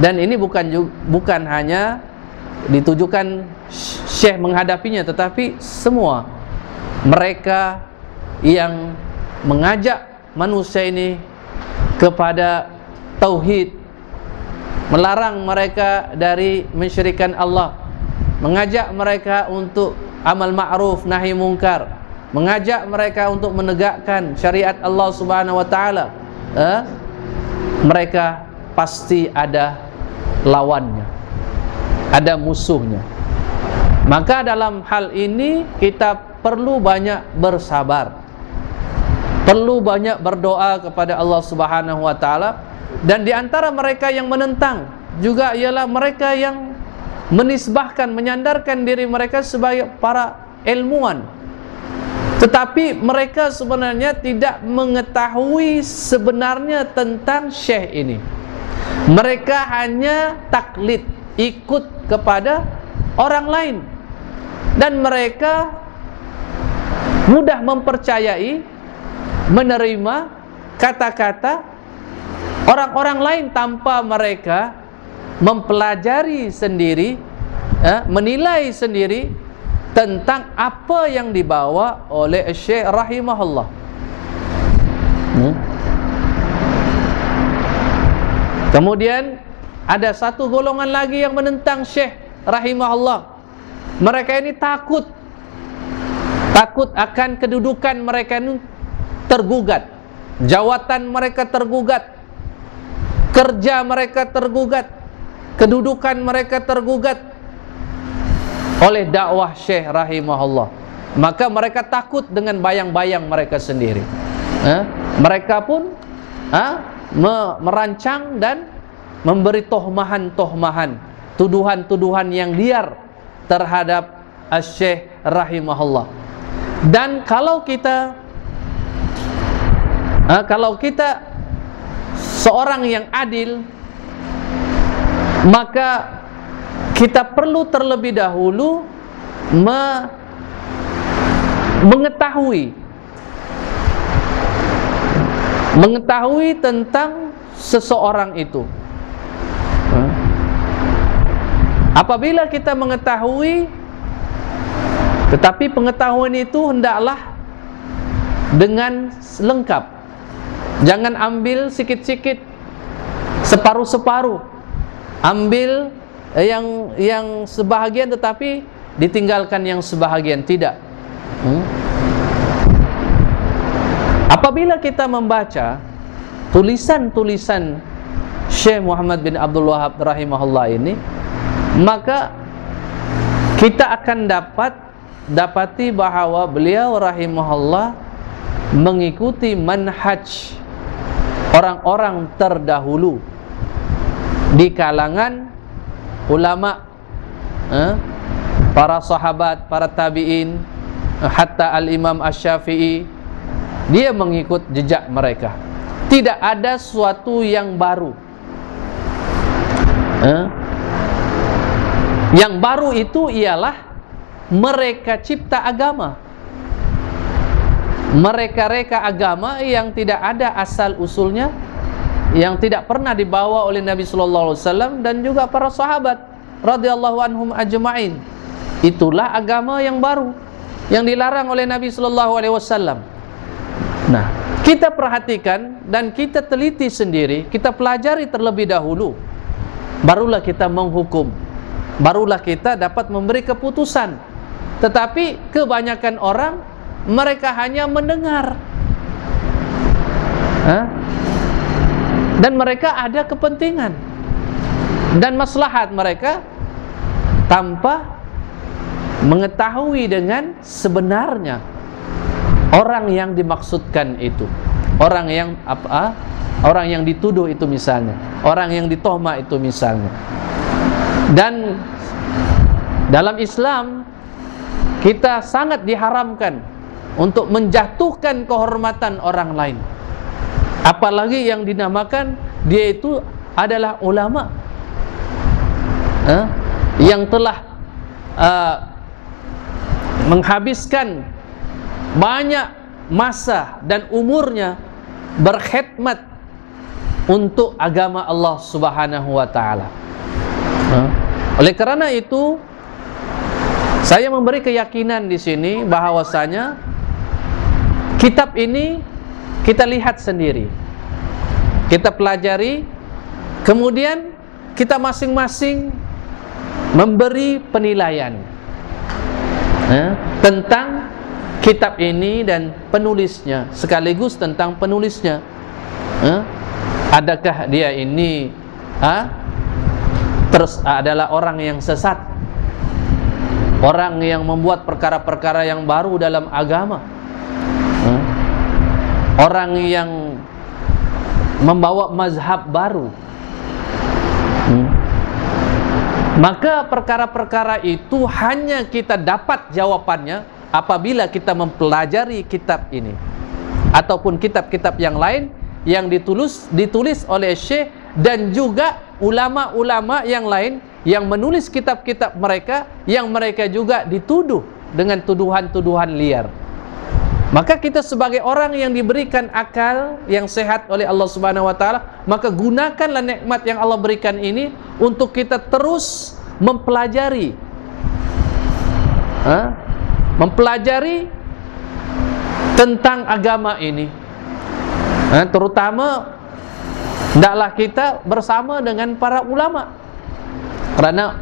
dan ini bukan hanya ditujukan Syekh menghadapinya, tetapi semua mereka yang mengajak manusia ini kepada tauhid, melarang mereka dari mensyirikkan Allah, mengajak mereka untuk amal ma'ruf nahi mungkar, mengajak mereka untuk menegakkan syariat Allah Subhanahu wa taala, mereka pasti ada lawannya, ada musuhnya. Maka dalam hal ini kita perlu banyak bersabar, perlu banyak berdoa kepada Allah Subhanahu wa taala. Dan di antara mereka yang menentang juga ialah mereka yang menisbahkan, menyandarkan diri mereka sebagai para ilmuwan, tetapi mereka sebenarnya tidak mengetahui sebenarnya tentang Syekh ini. Mereka hanya taklid, ikut kepada orang lain, dan mereka mudah mempercayai, menerima kata-kata orang-orang lain tanpa mereka mempelajari sendiri, menilai sendiri tentang apa yang dibawa oleh Syekh rahimahullah. Kemudian ada satu golongan lagi yang menentang Syekh rahimahullah. Mereka ini takut akan kedudukan mereka ini tergugat, jawatan mereka tergugat. kerja mereka tergugat, kedudukan mereka tergugat oleh dakwah Syekh rahimahullah. Maka mereka takut dengan bayang-bayang mereka sendiri. Mereka pun merancang dan memberi tohmahan-tohmahan, tuduhan-tuduhan yang liar terhadap Syekh rahimahullah. Dan kalau kita seorang yang adil, maka kita perlu terlebih dahulu mengetahui tentang seseorang itu. Apabila kita mengetahui, tetapi pengetahuan itu hendaklah dengan lengkap. Jangan ambil sikit-sikit, separuh-separuh. Ambil yang sebahagian tetapi ditinggalkan yang sebahagian. Tidak. Apabila kita membaca tulisan-tulisan Syekh Muhammad bin Abdul Wahab rahimahullah ini, maka kita akan dapati bahawa beliau rahimahullah mengikuti manhaj orang-orang terdahulu di kalangan ulama, para sahabat, para tabi'in, hatta al-Imam Asy-Syafi'i. Dia mengikut jejak mereka. Tidak ada sesuatu yang baru. Yang baru itu ialah mereka cipta agama. Mereka reka agama yang tidak ada asal usulnya, yang tidak pernah dibawa oleh Nabi sallallahu alaihi wasallam dan juga para sahabat radhiyallahu anhum ajma'in. Itulah agama yang baru yang dilarang oleh Nabi sallallahu alaihi wasallam. Nah, kita perhatikan dan kita teliti sendiri, kita pelajari terlebih dahulu, barulah kita menghukum, barulah kita dapat memberi keputusan. Tetapi kebanyakan orang, mereka hanya mendengar, dan mereka ada kepentingan dan maslahat mereka tanpa mengetahui dengan sebenarnya orang yang dimaksudkan itu, orang yang dituduh itu misalnya, orang yang ditohma itu misalnya. Dan dalam Islam kita sangat diharamkan untuk menjatuhkan kehormatan orang lain, apalagi yang dinamakan dia itu adalah ulama, yang telah menghabiskan banyak masa dan umurnya berkhidmat untuk agama Allah Subhanahu wa taala. Oleh karena itu, saya memberi keyakinan di sini bahwasanya kitab ini kita lihat sendiri, kita pelajari, kemudian kita masing-masing memberi penilaian tentang kitab ini dan penulisnya, sekaligus tentang penulisnya. Adakah dia ini terus adalah orang yang sesat, orang yang membuat perkara-perkara yang baru dalam agama, orang yang membawa mazhab baru. Maka perkara-perkara itu hanya kita dapat jawabannya apabila kita mempelajari kitab ini ataupun kitab-kitab yang lain yang ditulis oleh Syekh dan juga ulama-ulama yang lain yang menulis kitab-kitab mereka, yang mereka juga dituduh dengan tuduhan-tuduhan liar. Maka kita sebagai orang yang diberikan akal yang sehat oleh Allah Subhanahu wa taala, maka gunakanlah nikmat yang Allah berikan ini untuk kita terus mempelajari, mempelajari tentang agama ini. Terutama hendaklah kita bersama dengan para ulama, karena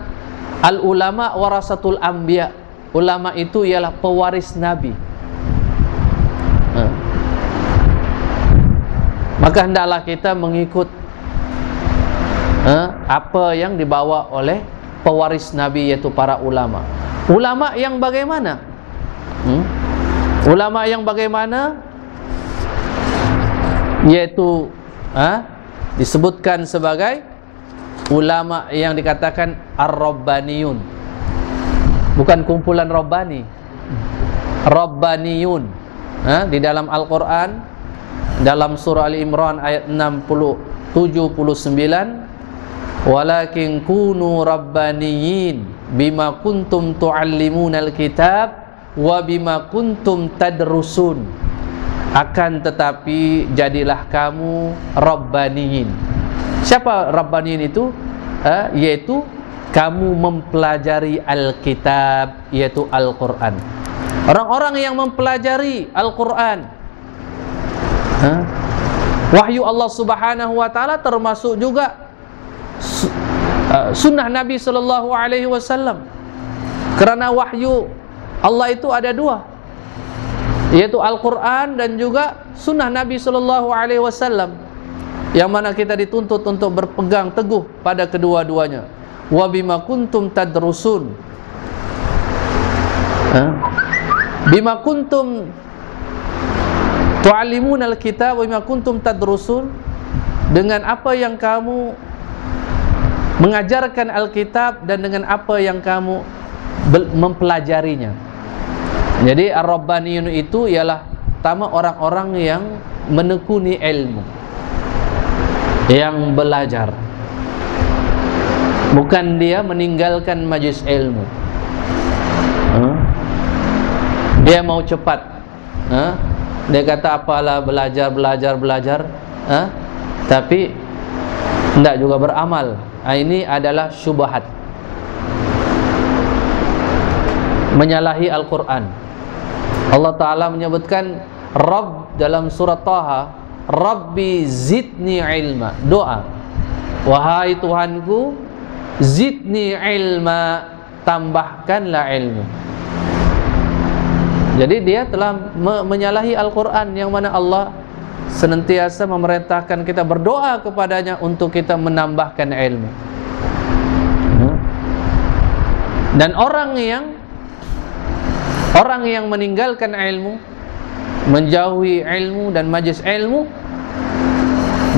al ulama warasatul anbiya, ulama itu ialah pewaris nabi. Maka hendaklah kita mengikut apa yang dibawa oleh pewaris Nabi, yaitu para ulama. Ulama yang bagaimana? Ulama yang bagaimana? Yaitu disebutkan sebagai ulama yang dikatakan ar-rabbaniyun. Bukan kumpulan Rabbani, Rabbaniyun. Di dalam Al-Quran, dalam surah Al-Imran ayat 79, walakin kunu rabbaniyin bima kuntum tuallimunal kitab wa bima kuntum tadrusun. Akan tetapi jadilah kamu rabbaniyin. Siapa rabbaniyin itu? Yaitu kamu mempelajari Alkitab, yaitu Al-Quran. Orang-orang yang mempelajari Al-Quran, wahyu Allah Subhanahu wa ta'ala, termasuk juga sunnah Nabi sallallahu alaihi wasallam. Karena wahyu Allah itu ada dua, yaitu Al-Quran dan juga sunnah Nabi sallallahu alaihi wasallam, yang mana kita dituntut untuk berpegang teguh pada kedua-duanya. Wa bima kuntum tadrusun, bima kuntum tu'allimunal kitab wa bima kuntum tadrusun, dengan apa yang kamu mengajarkan Alkitab dan dengan apa yang kamu mempelajarinya. Jadi ar-rabbaniyun itu ialah pertama orang-orang yang menekuni ilmu, yang belajar. Bukan dia meninggalkan majlis ilmu. Dia mau cepat. Dia kata apalah belajar, tapi tidak juga beramal. Ini adalah syubhat, menyalahi Al-Quran. Allah Ta'ala menyebutkan Rabb dalam surat Taha, Rabbi zidni ilma, doa, wahai Tuhanku, zidni ilma, tambahkanlah ilmu. Jadi dia telah menyalahi Al-Quran, yang mana Allah senantiasa memerintahkan kita berdoa kepadanya untuk kita menambahkan ilmu. Dan orang yang meninggalkan ilmu, menjauhi ilmu dan majlis ilmu,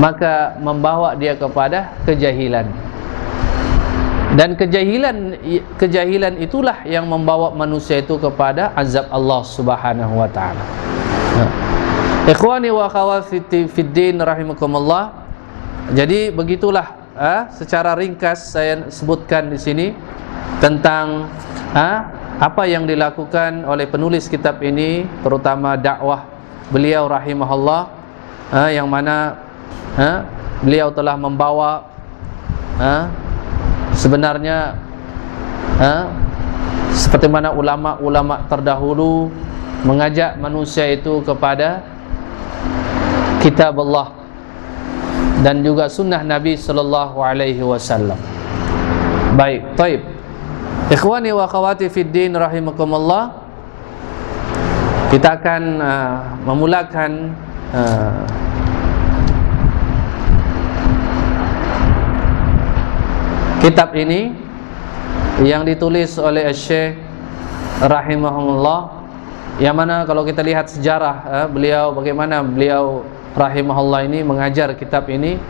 maka membawa dia kepada kejahilan. Dan kejahilan itulah yang membawa manusia itu kepada azab Allah Subhanahu wa ta'ala. Ikhwani wa akhwati fiddin rahimakumullah. Jadi begitulah secara ringkas saya sebutkan di sini tentang apa yang dilakukan oleh penulis kitab ini, terutama dakwah beliau rahimahullah, yang mana beliau telah membawa sebenarnya seperti mana ulama-ulama terdahulu mengajak manusia itu kepada kitab Allah dan juga sunnah Nabi sallallahu alaihi wasallam. Baik, taib. Ikhwani wa akhwati fid din rahimakumullah. Kita akan memulakan kitab ini yang ditulis oleh Syekh rahimahullah, yang mana kalau kita lihat sejarah beliau, bagaimana beliau rahimahullah ini mengajar kitab ini,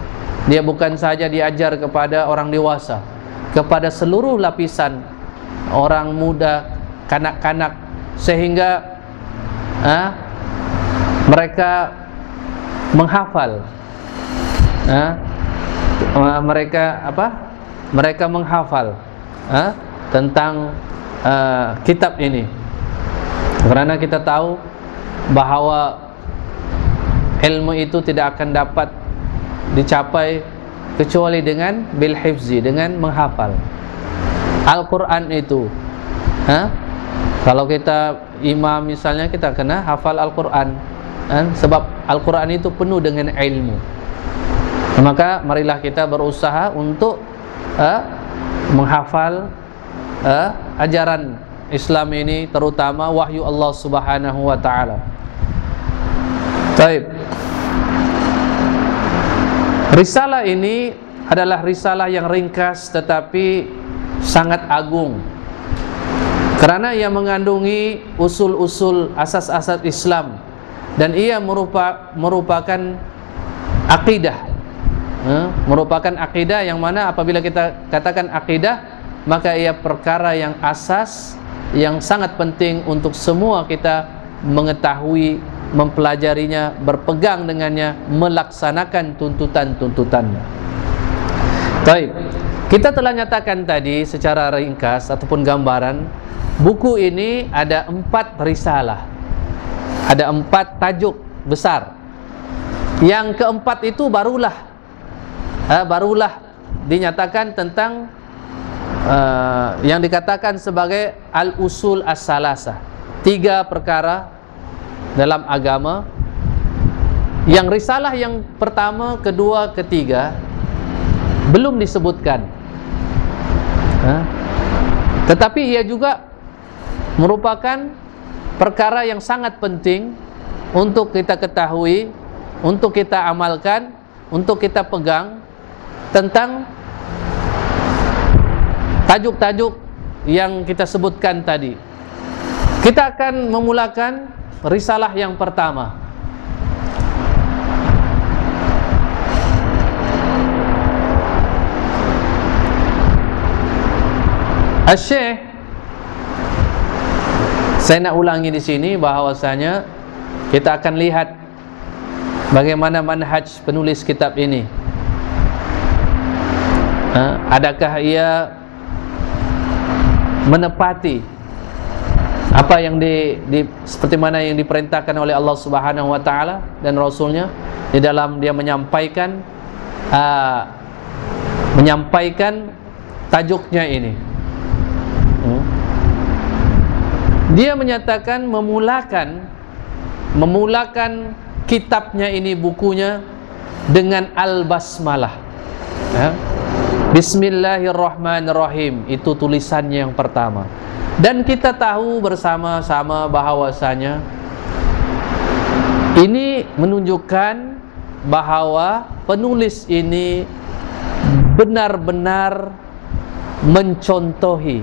dia bukan saja diajar kepada orang dewasa, kepada seluruh lapisan orang muda, kanak-kanak, sehingga mereka menghafal, mereka menghafal tentang kitab ini. Karena kita tahu bahawa ilmu itu tidak akan dapat dicapai kecuali dengan bil hifzi, dengan menghafal Al-Quran itu. Kalau kita imam misalnya, kita kena hafal Al-Quran, sebab Al-Quran itu penuh dengan ilmu. Maka marilah kita berusaha untuk menghafal ajaran Islam ini, terutama wahyu Allah Subhanahu wa ta'ala. Baik. Risalah ini adalah risalah yang ringkas tetapi sangat agung, karena ia mengandungi usul-usul asas-asas Islam, dan ia merupakan akidah, merupakan akidah yang mana apabila kita katakan akidah, maka ia perkara yang asas, yang sangat penting untuk semua kita mengetahui, mempelajarinya, berpegang dengannya, melaksanakan tuntutan-tuntutannya. Baik, kita telah nyatakan tadi secara ringkas ataupun gambaran, buku ini ada 4 risalah, ada 4 tajuk besar. Yang keempat itu barulah dinyatakan tentang yang dikatakan sebagai al-usul as-salasah, 3 perkara dalam agama. Yang risalah yang pertama, kedua, ketiga belum disebutkan, tetapi ia juga merupakan perkara yang sangat penting untuk kita ketahui, untuk kita amalkan, untuk kita pegang, tentang tajuk-tajuk yang kita sebutkan tadi. Kita akan memulakan risalah yang pertama. Asy-Syaikh, saya nak ulangi di sini bahawasanya kita akan lihat bagaimana manhaj penulis kitab ini. Adakah ia menepati apa yang seperti mana yang diperintahkan oleh Allah Subhanahu wa taala dan Rasulnya di dalam dia menyampaikan tajuknya ini. Dia menyatakan memulakan kitabnya ini, bukunya, dengan al-basmalah. Bismillahirrahmanirrahim, itu tulisannya yang pertama. Dan kita tahu bersama-sama bahawasanya ini menunjukkan bahawa penulis ini benar-benar mencontohi.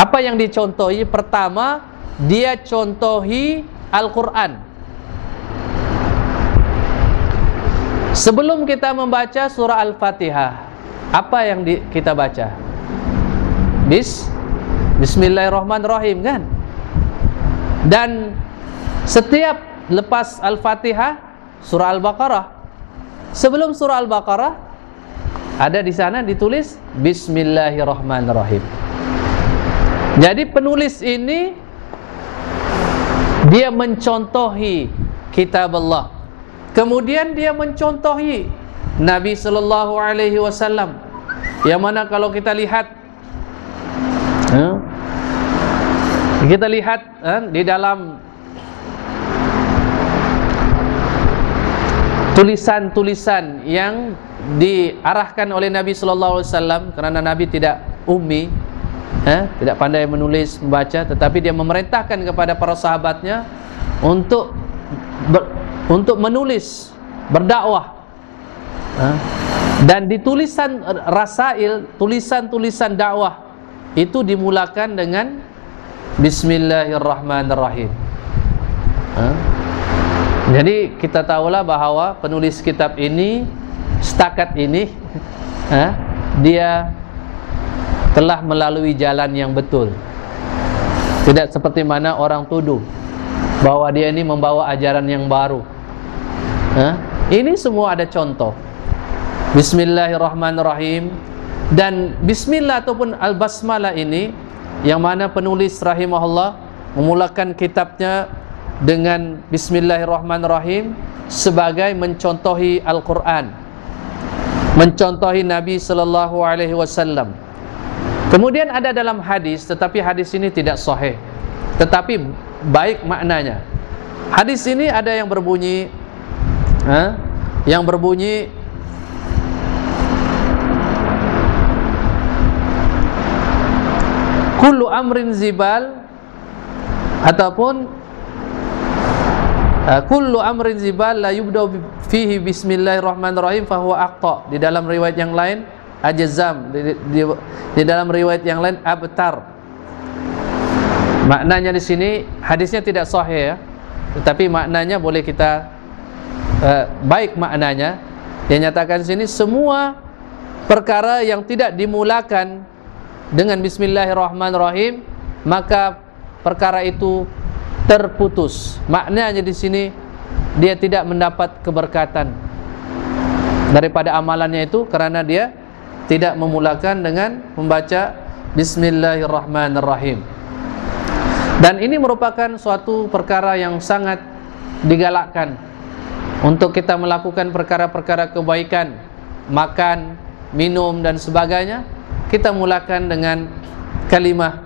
Apa yang dicontohi? Pertama, dia contohi Al-Quran. Sebelum kita membaca surah Al-Fatihah, apa yang kita baca? Bismillahirrahmanirrahim, kan? Dan setiap lepas Al-Fatihah, surah Al-Baqarah. Sebelum surah Al-Baqarah, ada di sana ditulis Bismillahirrahmanirrahim. Jadi penulis ini dia mencontohi kitab Allah. Kemudian dia mencontohi Nabi sallallahu alaihi wasallam. Yang mana kalau kita lihat di dalam tulisan-tulisan yang diarahkan oleh Nabi sallallahu alaihi wasallam, kerana Nabi tidak ummi, tidak pandai menulis, membaca, tetapi dia memerintahkan kepada para sahabatnya untuk menulis, berdakwah. Dan di tulisan rasail, tulisan-tulisan dakwah itu dimulakan dengan Bismillahirrahmanirrahim. Jadi kita tahulah bahawa penulis kitab ini setakat ini dia telah melalui jalan yang betul. Tidak seperti mana orang tuduh bahwa dia ini membawa ajaran yang baru. Ini semua ada contoh. Bismillahirrahmanirrahim. Dan Bismillah ataupun Al-Basmalah ini, yang mana penulis rahimahullah memulakan kitabnya dengan Bismillahirrahmanirrahim sebagai mencontohi Al-Quran, mencontohi Nabi sallallahu alaihi wasallam. Kemudian ada dalam hadis, tetapi hadis ini tidak sahih, tetapi baik maknanya. Hadis ini ada yang berbunyi kullu amrin zibal, ataupun kullu amrin zibal la yubda fihi bismillahirrahmanirrahim fahuwa aqta. Di dalam riwayat yang lain ajzam, di dalam riwayat yang lain abtar. Maknanya di sini hadisnya tidak sahih ya, tetapi maknanya boleh kita baik maknanya. Dia nyatakan sini semua perkara yang tidak dimulakan dengan bismillahirrahmanirrahim maka perkara itu terputus. Maknanya di sini dia tidak mendapat keberkatan daripada amalannya itu karena dia tidak memulakan dengan membaca bismillahirrahmanirrahim. Dan ini merupakan suatu perkara yang sangat digalakkan untuk kita melakukan perkara-perkara kebaikan, makan, minum dan sebagainya, kita mulakan dengan kalimah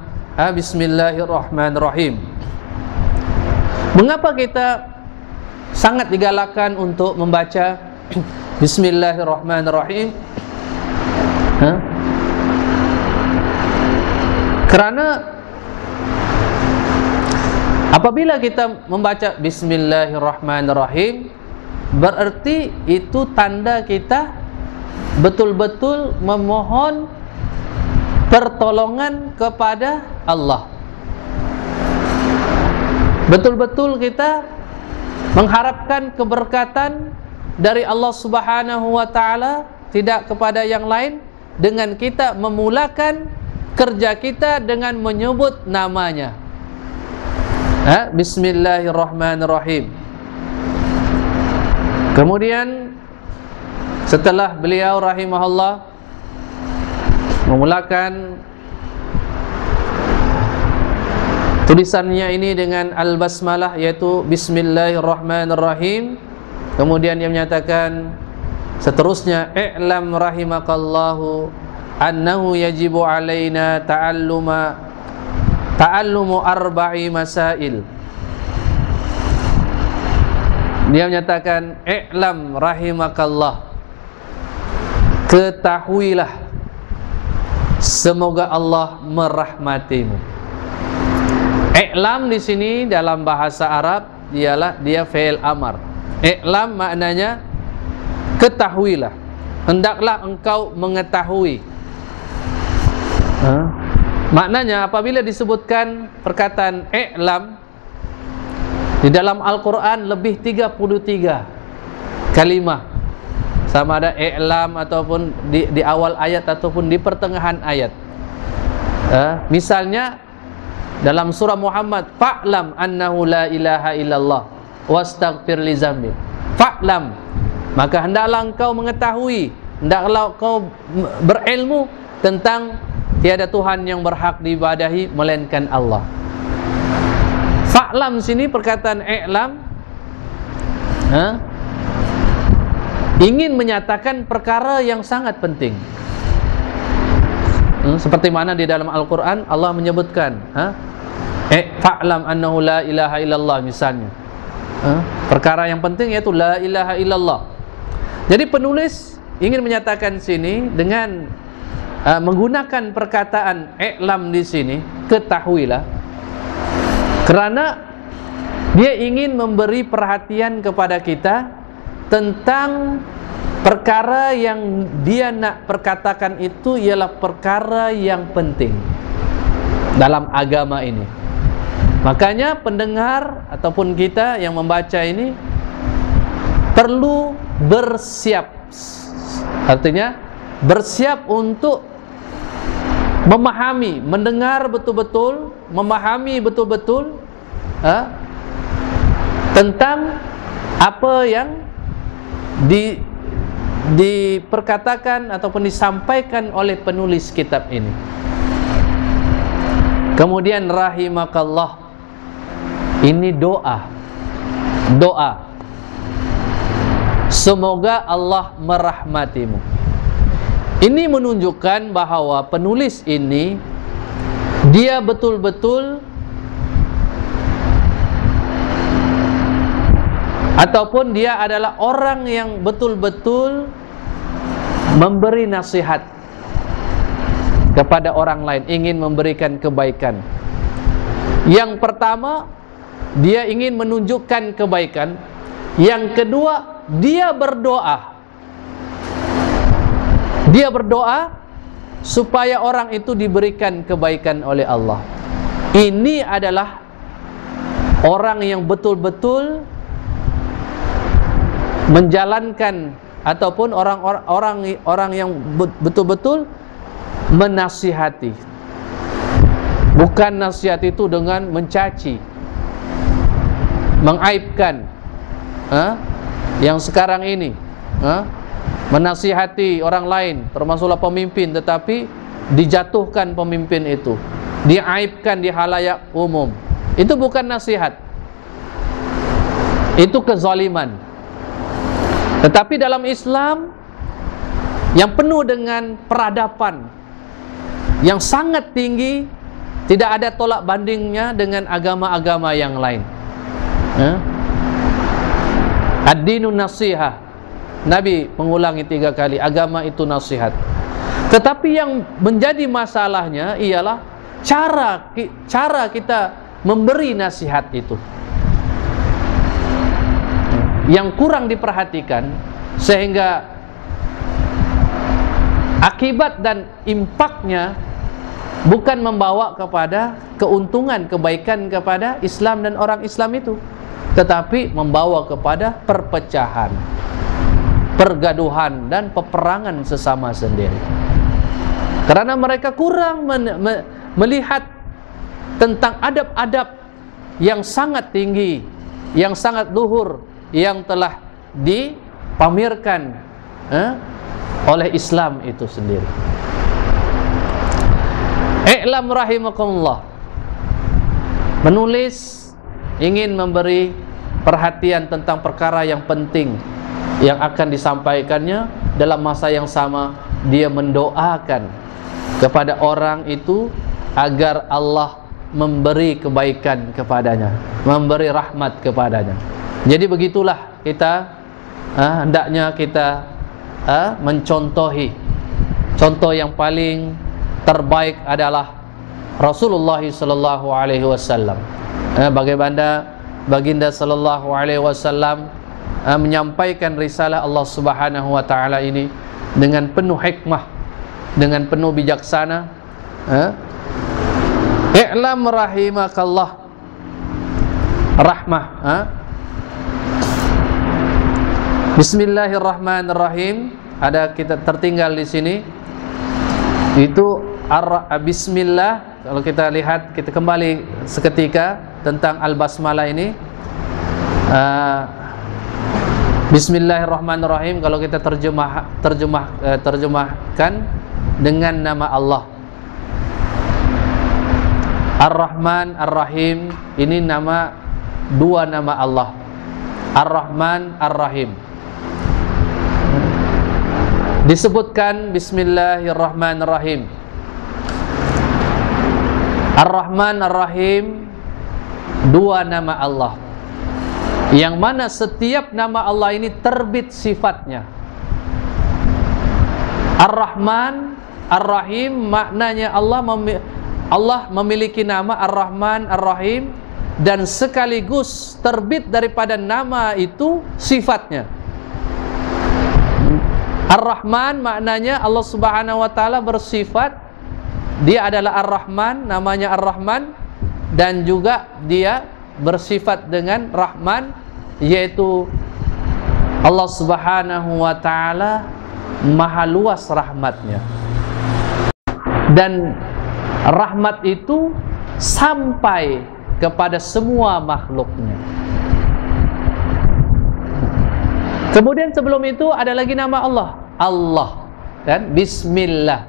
bismillahirrahmanirrahim. Mengapa kita sangat digalakkan untuk membaca bismillahirrahmanirrahim? Karena apabila kita membaca bismillahirrahmanirrahim, berarti itu tanda kita betul-betul memohon pertolongan kepada Allah. Betul-betul kita mengharapkan keberkatan dari Allah Subhanahu wa taala, tidak kepada yang lain, dengan kita memulakan kerja kita dengan menyebut namanya. Bismillahirrahmanirrahim. Kemudian setelah beliau rahimahullah memulakan tulisannya ini dengan al-basmalah, yaitu bismillahirrahmanirrahim, kemudian dia menyatakan seterusnya, i'lam rahimakallahu annahu yajibu alaina ta'allumu arba'i masail. Dia menyatakan, i'lam rahimakallah, ketahuilah semoga Allah merahmatimu. I'lam di sini dalam bahasa Arab dia fi'il amar. I'lam maknanya ketahuilah, hendaklah engkau mengetahui. Maknanya apabila disebutkan perkataan i'lam di dalam Al-Quran lebih 33 kalimah, sama ada i'lam ataupun di awal ayat ataupun di pertengahan ayat. Misalnya dalam surah Muhammad, fa'lam annahu la ilaha illallah wastaghfir li dzambi. Fa'lam, maka hendaklah engkau mengetahui, hendaklah engkau berilmu tentang tiada Tuhan yang berhak diibadahi melainkan Allah. Fa'lam sini perkataan i'lam ingin menyatakan perkara yang sangat penting. Seperti mana di dalam Al-Quran Allah menyebutkan fa'lam annahu la ilaha illallah misalnya. Perkara yang penting yaitu la ilaha illallah. Jadi penulis ingin menyatakan sini dengan menggunakan perkataan i'lam di sini, ketahuilah, kerana dia ingin memberi perhatian kepada kita tentang perkara yang dia nak perkatakan itu ialah perkara yang penting dalam agama ini. Makanya pendengar ataupun kita yang membaca ini perlu bersiap. Artinya bersiap untuk memahami, mendengar betul-betul, memahami betul-betul tentang apa yang diperkatakan ataupun disampaikan oleh penulis kitab ini. Kemudian rahimakallah, ini doa. Semoga Allah merahmatimu. Ini menunjukkan bahawa penulis ini dia betul-betul ataupun dia adalah orang yang betul-betul memberi nasihat kepada orang lain, ingin memberikan kebaikan. Yang pertama, dia ingin menunjukkan kebaikan. Yang kedua, dia berdoa. Dia berdoa supaya orang itu diberikan kebaikan oleh Allah. Ini adalah orang yang betul-betul menjalankan, ataupun orang yang betul-betul menasihati. Bukan nasihat itu dengan mencaci, mengaibkan. Yang sekarang ini menasihati orang lain, termasuklah pemimpin, tetapi dijatuhkan pemimpin itu, diaibkan di halayak umum. Itu bukan nasihat, itu kezaliman. Tetapi dalam Islam yang penuh dengan peradaban yang sangat tinggi, tidak ada tolak bandingnya dengan agama-agama yang lain. Ad-dinun nasihah. Nabi mengulangi 3 kali, agama itu nasihat. Tetapi yang menjadi masalahnya ialah cara kita memberi nasihat itu yang kurang diperhatikan, sehingga akibat dan impaknya bukan membawa kepada keuntungan, kebaikan kepada Islam dan orang Islam itu, tetapi membawa kepada perpecahan, pergaduhan, dan peperangan sesama sendiri. Karena mereka kurang melihat tentang adab-adab yang sangat tinggi, yang sangat luhur, yang telah dipamerkan oleh Islam itu sendiri. I'lam rahimakumullah, menulis ingin memberi perhatian tentang perkara yang penting yang akan disampaikannya. Dalam masa yang sama dia mendoakan kepada orang itu agar Allah memberi kebaikan kepadanya, memberi rahmat kepadanya. Jadi begitulah kita hendaknya kita mencontohi. Contoh yang paling terbaik adalah Rasulullah sallallahu alaihi wasallam. Bagaimana baginda sallallahu alaihi wasallam menyampaikan risalah Allah Subhanahu wa taala ini dengan penuh hikmah, dengan penuh bijaksana. I'lam rahimakallah, rahmah. Bismillahirrahmanirrahim. Ada kita tertinggal di sini. Itu bismillah. Kalau kita lihat, kita kembali seketika tentang al-basmalah ini. Bismillahirrahmanirrahim kalau kita terjemahkan dengan nama Allah. Ar-Rahman, Ar-Rahim, ini dua nama Allah. Ar-Rahman, Ar-Rahim. Disebutkan Bismillahirrahmanirrahim. Ar-Rahman, Ar-Rahim, dua nama Allah, yang mana setiap nama Allah ini terbit sifatnya. Ar-Rahman, Ar-Rahim, maknanya Allah memiliki nama Ar-Rahman, Ar-Rahim, dan sekaligus terbit daripada nama itu sifatnya. Ar-Rahman maknanya Allah Subhanahu wa taala bersifat, dia adalah Ar-Rahman, namanya Ar-Rahman, dan juga dia bersifat dengan Rahman, yaitu Allah Subhanahu wa taala maha luas rahmatnya, dan rahmat itu sampai kepada semua makhluknya. Kemudian sebelum itu ada lagi nama Allah, Allah, dan Bismillah.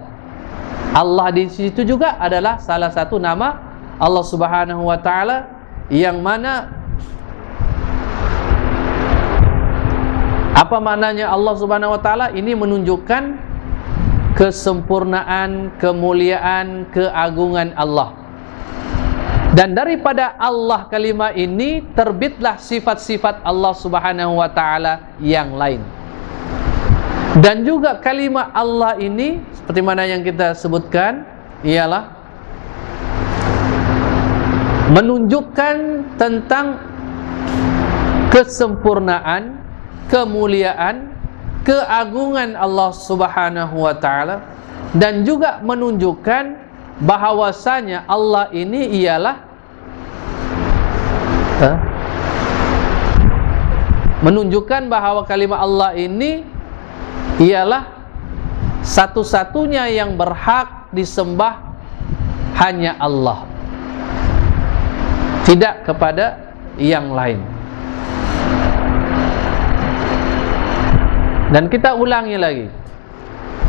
Allah di situ juga adalah salah satu nama Allah Subhanahu wa taala, yang mana apa maknanya Allah Subhanahu wa taala? Ini menunjukkan kesempurnaan, kemuliaan, keagungan Allah. Dan daripada Allah kalimat ini terbitlah sifat-sifat Allah Subhanahu wa taala yang lain. Dan juga kalimat Allah ini seperti mana yang kita sebutkan ialah menunjukkan tentang kesempurnaan, kemuliaan, keagungan Allah Subhanahu wa taala, dan juga menunjukkan bahwasanya Allah ini ialah menunjukkan bahwa kalimat Allah ini ialah satu-satunya yang berhak disembah hanya Allah, tidak kepada yang lain. Dan kita ulangi lagi,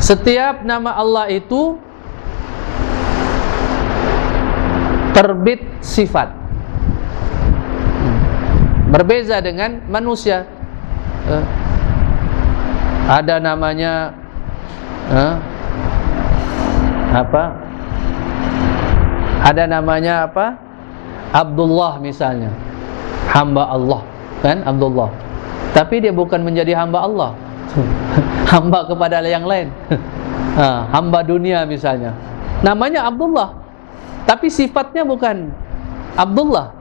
setiap nama Allah itu terbit sifat, berbeza dengan manusia. Ada namanya apa? Ada namanya apa? Abdullah misalnya, hamba Allah, kan Abdullah. Tapi dia bukan menjadi hamba Allah, hamba kepada yang lain. Hamba dunia misalnya, namanya Abdullah, tapi sifatnya bukan Abdullah.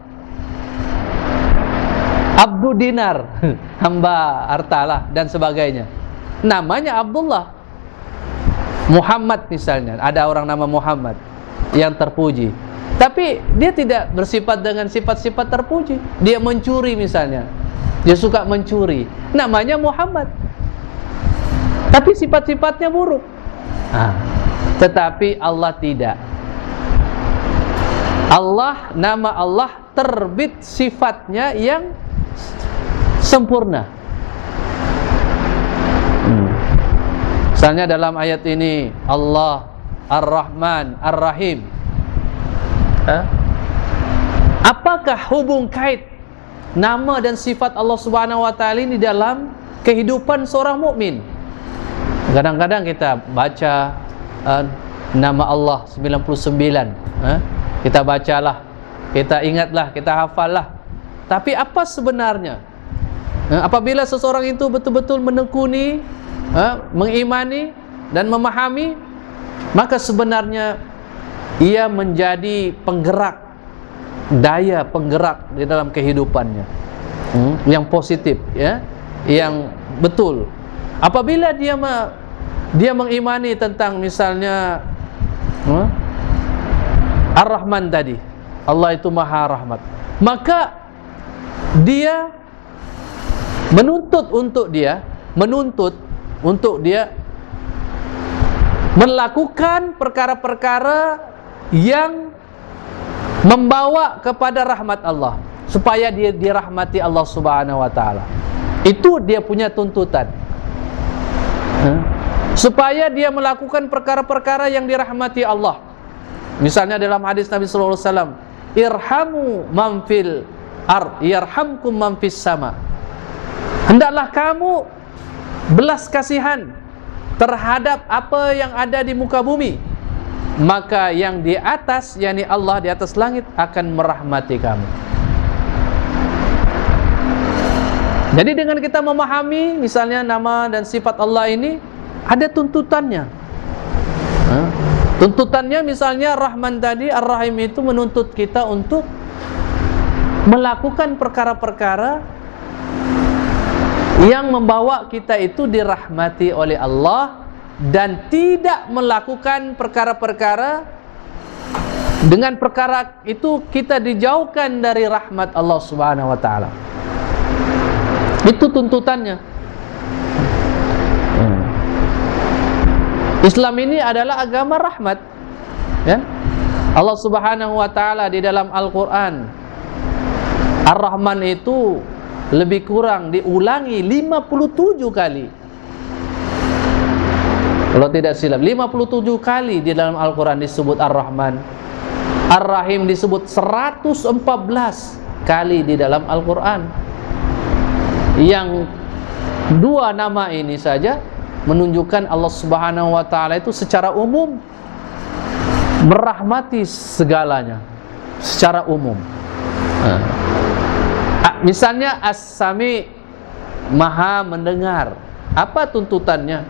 Abdu dinar, hamba hartalah dan sebagainya, namanya Abdullah. Muhammad misalnya, ada orang nama Muhammad yang terpuji, tapi dia tidak bersifat dengan sifat-sifat terpuji. Dia mencuri misalnya, dia suka mencuri, namanya Muhammad, tapi sifat-sifatnya buruk. Tetapi Allah tidak. Allah, nama Allah terbit sifatnya yang sempurna. Misalnya dalam ayat ini, Allah Ar-Rahman Ar-Rahim. Apakah hubung kait nama dan sifat Allah Subhanahu wa taala ini dalam kehidupan seorang mukmin? Kadang-kadang kita baca nama Allah 99, kita bacalah, kita ingatlah, kita hafallah. Tapi apa sebenarnya? Apabila seseorang itu betul-betul menekuni, mengimani dan memahami, maka sebenarnya ia menjadi penggerak, daya penggerak di dalam kehidupannya, yang positif, ya, yang betul. Apabila dia mengimani tentang misalnya Ar-Rahman tadi, Allah itu Maha Rahmat, maka dia menuntut untuk dia melakukan perkara-perkara yang membawa kepada rahmat Allah, supaya dia dirahmati Allah Subhanahu wa taala. Itu dia punya tuntutan, supaya dia melakukan perkara-perkara yang dirahmati Allah. Misalnya dalam hadis Nabi sallallahu alaihi wasallam, irhamu man fil ard yarhamkum man fis sama. Hendaklah kamu belas kasihan terhadap apa yang ada di muka bumi, maka yang di atas, yakni Allah di atas langit, akan merahmati kamu. Jadi dengan kita memahami misalnya nama dan sifat Allah ini, ada tuntutannya. Tuntutannya misalnya Rahman tadi, Ar-Rahim itu menuntut kita untuk melakukan perkara-perkara yang membawa kita itu dirahmati oleh Allah, dan tidak melakukan perkara-perkara dengan perkara itu kita dijauhkan dari rahmat Allah Subhanahu wa taala. Itu tuntutannya. Islam ini adalah agama rahmat, ya. Allah Subhanahu wa taala di dalam Al-Qur'an, Ar-Rahman itu lebih kurang diulangi 57 kali. Kalau tidak silap, 57 kali di dalam Al-Quran disebut Ar-Rahman. Ar-Rahim disebut 114 kali di dalam Al-Quran. Yang dua nama ini saja menunjukkan Allah Subhanahu wa taala itu secara umum merahmati segalanya, secara umum. Misalnya As-Sami, Maha mendengar. Apa tuntutannya?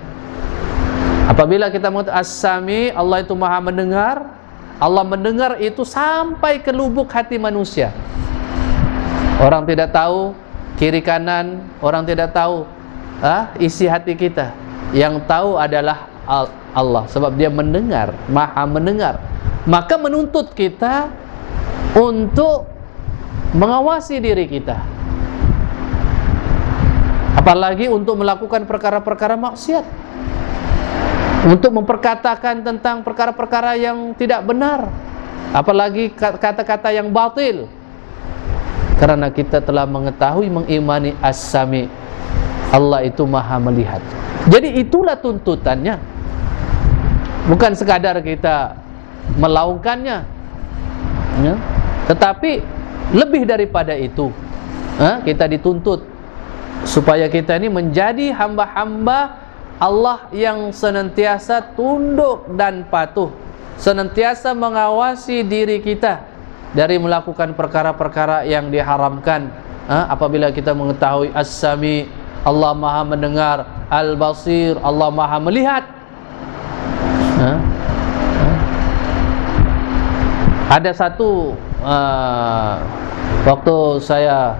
Apabila kita mengatakan As-Sami, Allah itu Maha mendengar, Allah mendengar itu sampai ke lubuk hati manusia. Orang tidak tahu kiri kanan, orang tidak tahu isi hati kita. Yang tahu adalah Allah, sebab Dia mendengar, Maha mendengar. Maka menuntut kita untuk mengawasi diri kita, apalagi untuk melakukan perkara-perkara maksiat, untuk memperkatakan tentang perkara-perkara yang tidak benar, apalagi kata-kata yang batil. Karena kita telah mengetahui, mengimani As-Sami, Allah itu Maha melihat. Jadi itulah tuntutannya, bukan sekadar kita melaungkannya, ya, tetapi lebih daripada itu, kita dituntut supaya kita ini menjadi hamba-hamba Allah yang senantiasa tunduk dan patuh, senantiasa mengawasi diri kita dari melakukan perkara-perkara yang diharamkan. Apabila kita mengetahui As-Sami, Allah Maha mendengar, Al-Basir, Allah Maha melihat. Ada satu waktu saya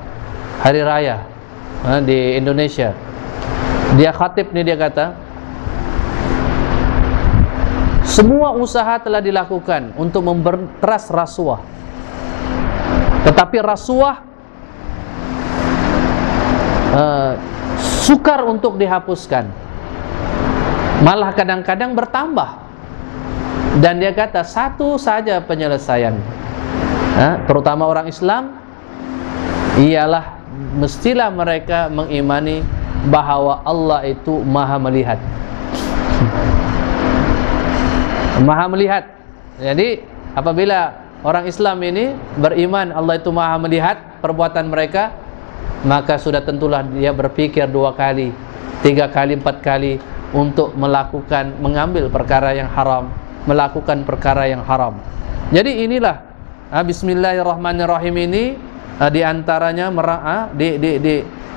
hari raya di Indonesia, dia khatib nih, dia kata semua usaha telah dilakukan untuk memberantas rasuah, tetapi rasuah sukar untuk dihapuskan, malah kadang-kadang bertambah. Dan dia kata satu saja penyelesaian, terutama orang Islam, ialah mestilah mereka mengimani bahwa Allah itu Maha melihat. Maha melihat. Jadi apabila orang Islam ini beriman Allah itu Maha melihat perbuatan mereka, maka sudah tentulah dia berpikir 2 kali, 3 kali, 4 kali untuk mengambil perkara yang haram, melakukan perkara yang haram. Jadi inilah Bismillahirrahmanirrahim ini diantaranya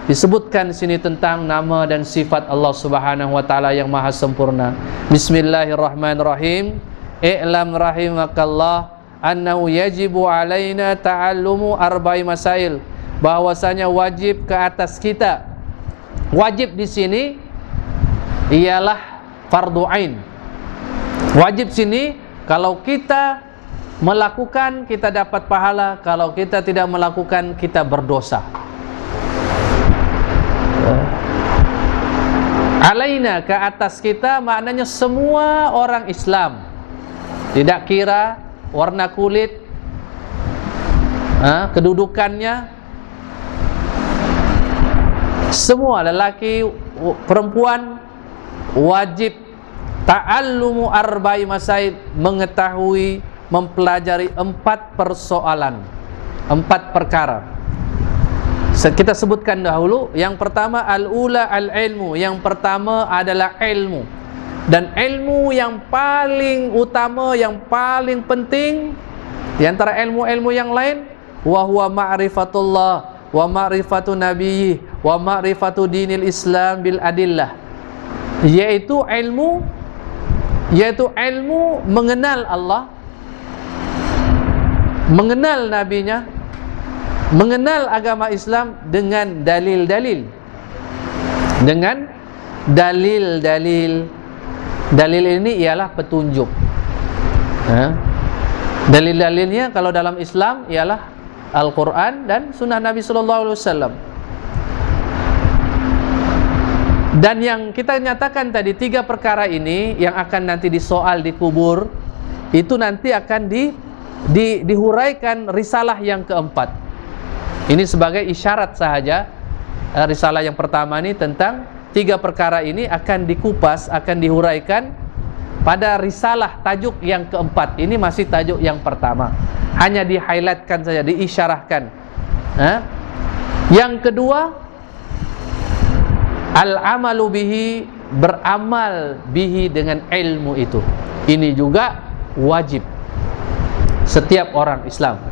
disebutkan sini tentang nama dan sifat Allah Subhanahu wa taala yang maha sempurna. Bismillahirrahmanirrahim. I'lam rahimakallah annahu yajibu alaina ta'allumu arba'i masail, bahwasanya wajib ke atas kita. Wajib di sini ialah fardu ain. Wajib sini, kalau kita melakukan kita dapat pahala, kalau kita tidak melakukan kita berdosa. Alaina, ke atas kita, maknanya semua orang Islam, tidak kira warna kulit, kedudukannya, semua lelaki perempuan wajib ta'allumu arba'i masail, mengetahui, mempelajari 4 persoalan, 4 perkara. Kita sebutkan dahulu. Yang pertama al-ula al-ilmu, yang pertama adalah ilmu. Dan ilmu yang paling utama, yang paling penting di antara ilmu-ilmu yang lain, wa huwa ma'rifatullah wa ma'rifatu nabiyyi wa ma'rifatu dinil Islam bil adillah, yaitu ilmu mengenal Allah, mengenal nabinya, mengenal agama Islam dengan dalil-dalil, dengan dalil-dalil. Dalil ini ialah petunjuk. Dalil-dalilnya kalau dalam Islam ialah Al-Quran dan Sunnah Nabi Sallallahu Alaihi Wasallam. Dan yang kita nyatakan tadi 3 perkara ini yang akan nanti disoal di kubur, itu nanti akan dihuraikan risalah yang keempat. Ini sebagai isyarat sahaja. Risalah yang pertama ini tentang 3 perkara ini akan dikupas, akan dihuraikan pada risalah tajuk yang keempat. Ini masih tajuk yang pertama, hanya di-highlightkan saja, diisyarahkan. Yang kedua, al-amalu bihi, beramal bihi, dengan ilmu itu. Ini juga wajib setiap orang Islam.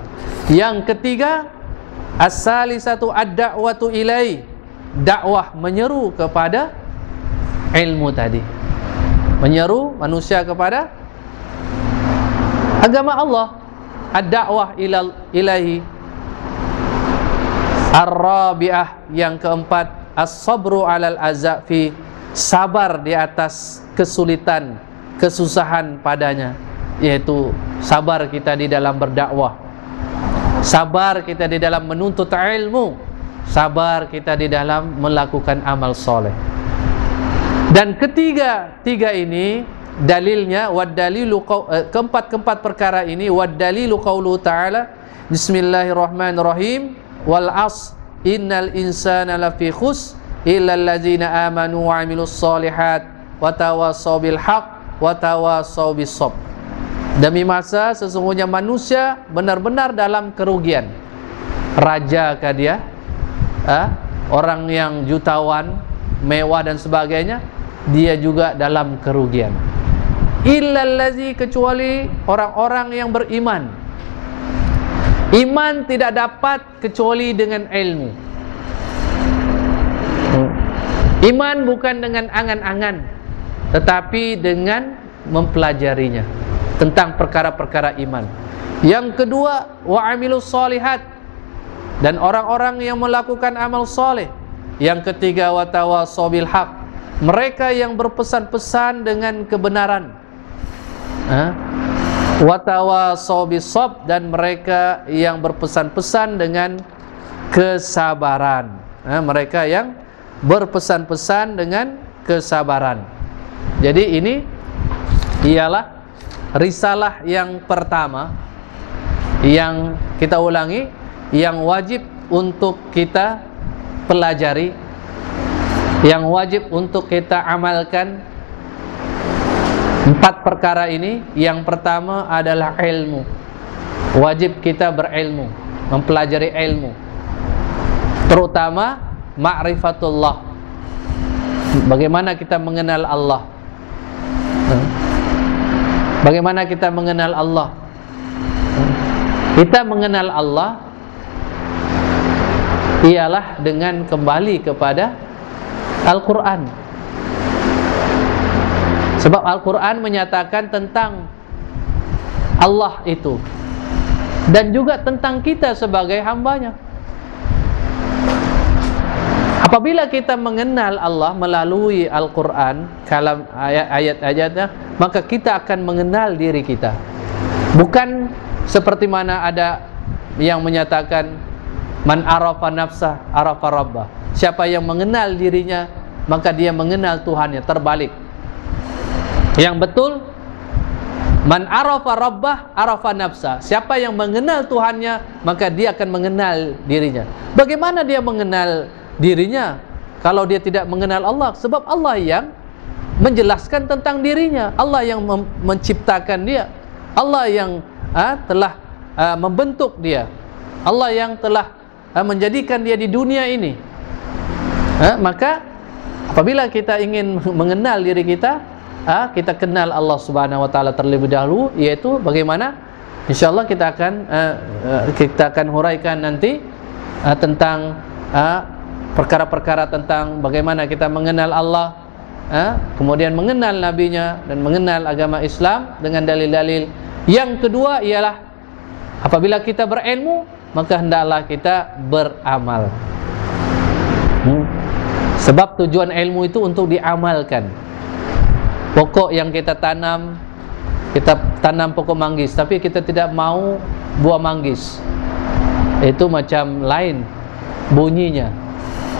Yang ketiga, as-salisatu ad-da'watu ilai, dakwah, menyeru kepada ilmu tadi, menyeru manusia kepada agama Allah. Ad-da'wah ilahi. Ar-rabi'ah, yang keempat, as-sabru 'alal azafi, sabar di atas kesulitan, kesusahan padanya, yaitu sabar kita di dalam berdakwah, sabar kita di dalam menuntut ilmu, sabar kita di dalam melakukan amal soleh. Dan tiga ini dalilnya, keempat perkara ini, wad-dalilu qaulu ta'ala, bismillahirrahmanirrahim, wal as innal insana lafi khus illal ladzina amanu wa amilus solihat wa tawassaw bil haq wa tawassaw bis sabr. Demi masa sesungguhnya manusia benar-benar dalam kerugian. Raja kah dia? Orang yang jutawan, mewah dan sebagainya, dia juga dalam kerugian. Illal ladzi, kecuali orang-orang yang beriman. Iman tidak dapat kecuali dengan ilmu. Iman bukan dengan angan-angan, tetapi dengan mempelajarinya tentang perkara-perkara iman. Yang kedua, wa amilus solihat, dan orang-orang yang melakukan amal soleh. Yang ketiga, wa tawassaw bil haq, mereka yang berpesan-pesan dengan kebenaran. Wa tawassaw bis sabr, dan mereka yang berpesan-pesan dengan kesabaran. Mereka yang berpesan-pesan dengan kesabaran. Jadi ini ialah risalah yang pertama yang kita ulangi, yang wajib untuk kita pelajari, yang wajib untuk kita amalkan. 4 perkara ini. Yang pertama adalah ilmu. Wajib kita berilmu, mempelajari ilmu, terutama ma'rifatullah. Bagaimana kita mengenal Allah? Bagaimana kita mengenal Allah? Kita mengenal Allah ialah dengan kembali kepada Al-Quran. Sebab Al-Quran menyatakan tentang Allah itu, dan juga tentang kita sebagai hambanya. Apabila kita mengenal Allah melalui Al-Quran, kalam ayat-ayatnya, maka kita akan mengenal diri kita. Bukan seperti mana ada yang menyatakan man arafa nafsah arafa rabbah. Siapa yang mengenal dirinya, maka dia mengenal Tuhannya. Terbalik. Yang betul, man arafa rabbah arafa nafsah. Siapa yang mengenal Tuhannya, maka dia akan mengenal dirinya. Bagaimana dia mengenal dirinya kalau dia tidak mengenal Allah? Sebab Allah yang menjelaskan tentang dirinya, Allah yang menciptakan dia, Allah yang telah membentuk dia, Allah yang telah menjadikan dia di dunia ini. Maka apabila kita ingin mengenal diri kita, kita kenal Allah Subhanahu wa taala terlebih dahulu, yaitu bagaimana? Insyaallah kita akan huraikan nanti tentang perkara-perkara tentang bagaimana kita mengenal Allah, kemudian mengenal nabinya dan mengenal agama Islam dengan dalil-dalil. Yang kedua ialah apabila kita berilmu, maka hendaklah kita beramal. Sebab tujuan ilmu itu untuk diamalkan. Pokok yang kita tanam pokok manggis, tapi kita tidak mau buah manggis, itu macam lain bunyinya.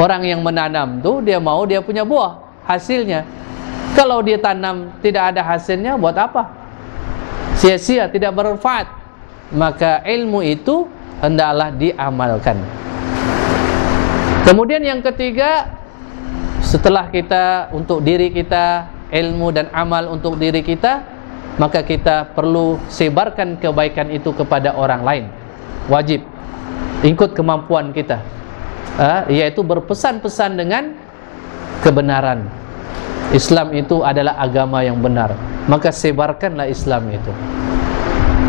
Orang yang menanam tuh dia mau dia punya buah hasilnya. Kalau dia tanam tidak ada hasilnya, buat apa? Sia-sia, tidak bermanfaat. Maka ilmu itu hendaklah diamalkan. Kemudian yang ketiga, setelah kita untuk diri kita, ilmu dan amal untuk diri kita, maka kita perlu sebarkan kebaikan itu kepada orang lain. Wajib ikut kemampuan kita, yaitu berpesan-pesan dengan kebenaran. Islam itu adalah agama yang benar, maka sebarkanlah Islam itu.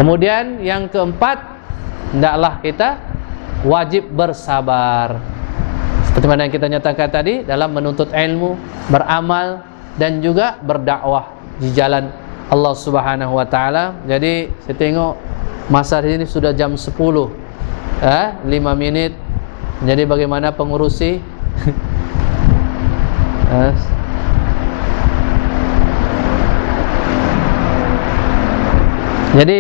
Kemudian yang keempat, hendaklah kita wajib bersabar. Seperti mana yang kita nyatakan tadi, dalam menuntut ilmu, beramal, dan juga berdakwah di jalan Allah Subhanahu wa taala. Jadi saya tengok masa ini sudah jam 10. 5 menit. Jadi bagaimana pengurusi? Jadi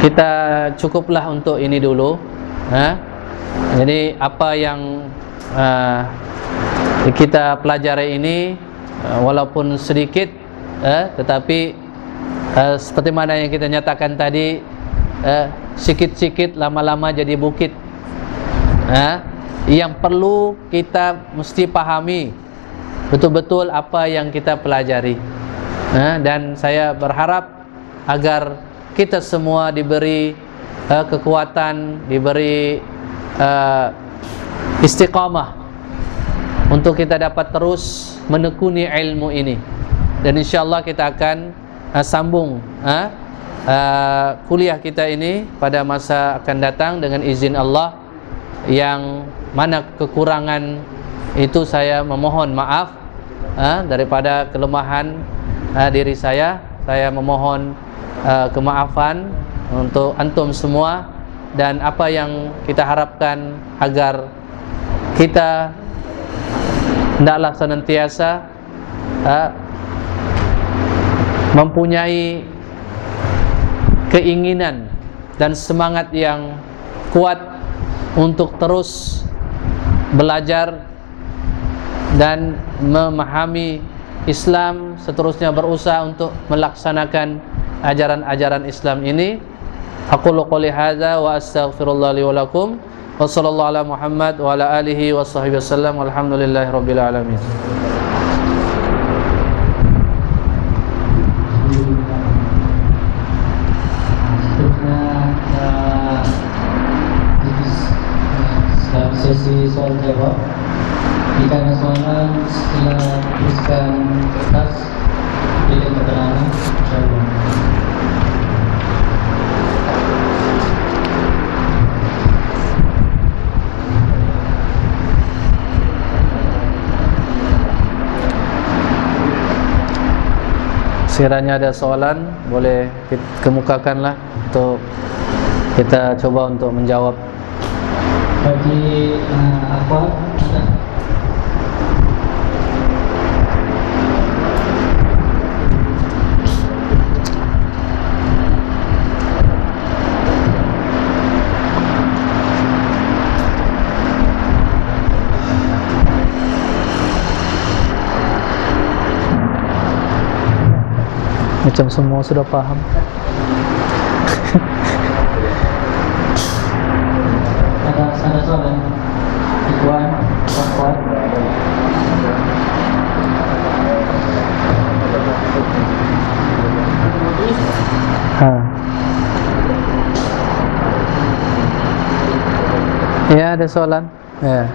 kita cukuplah untuk ini dulu. Jadi apa yang kita pelajari ini walaupun sedikit, tetapi seperti mana yang kita nyatakan tadi, sikit-sikit lama-lama jadi bukit. Yang perlu kita mesti pahami betul-betul apa yang kita pelajari. Dan saya berharap agar kita semua diberi kekuatan, diberi istiqamah untuk kita dapat terus menekuni ilmu ini. Dan insyaAllah kita akan sambung kuliah kita ini pada masa akan datang dengan izin Allah. Yang mana kekurangan itu saya memohon maaf daripada kelemahan diri saya memohon kemaafan untuk antum semua. Dan apa yang kita harapkan agar kita hendaklah senantiasa mempunyai keinginan dan semangat yang kuat untuk terus belajar dan memahami Islam, seterusnya berusaha untuk melaksanakan ajaran-ajaran Islam ini. Aqulu qouli hadza wa astaghfirullah li wa lakum wa sallallahu ala Muhammad wa ala alihi wa sahbihi wasallam walhamdulillahi rabbil alamin. Sesi soal jawab. Jika ada soalan, setelah tuliskan kertas, pilih keterangan, insyaallah. Sekiranya ada soalan, boleh kemukakanlah untuk kita coba untuk menjawab. Bagi apa ada macam semua sudah paham. ada soalan Ikhwan, Ikhwan. Ya, ada soalan. Ya.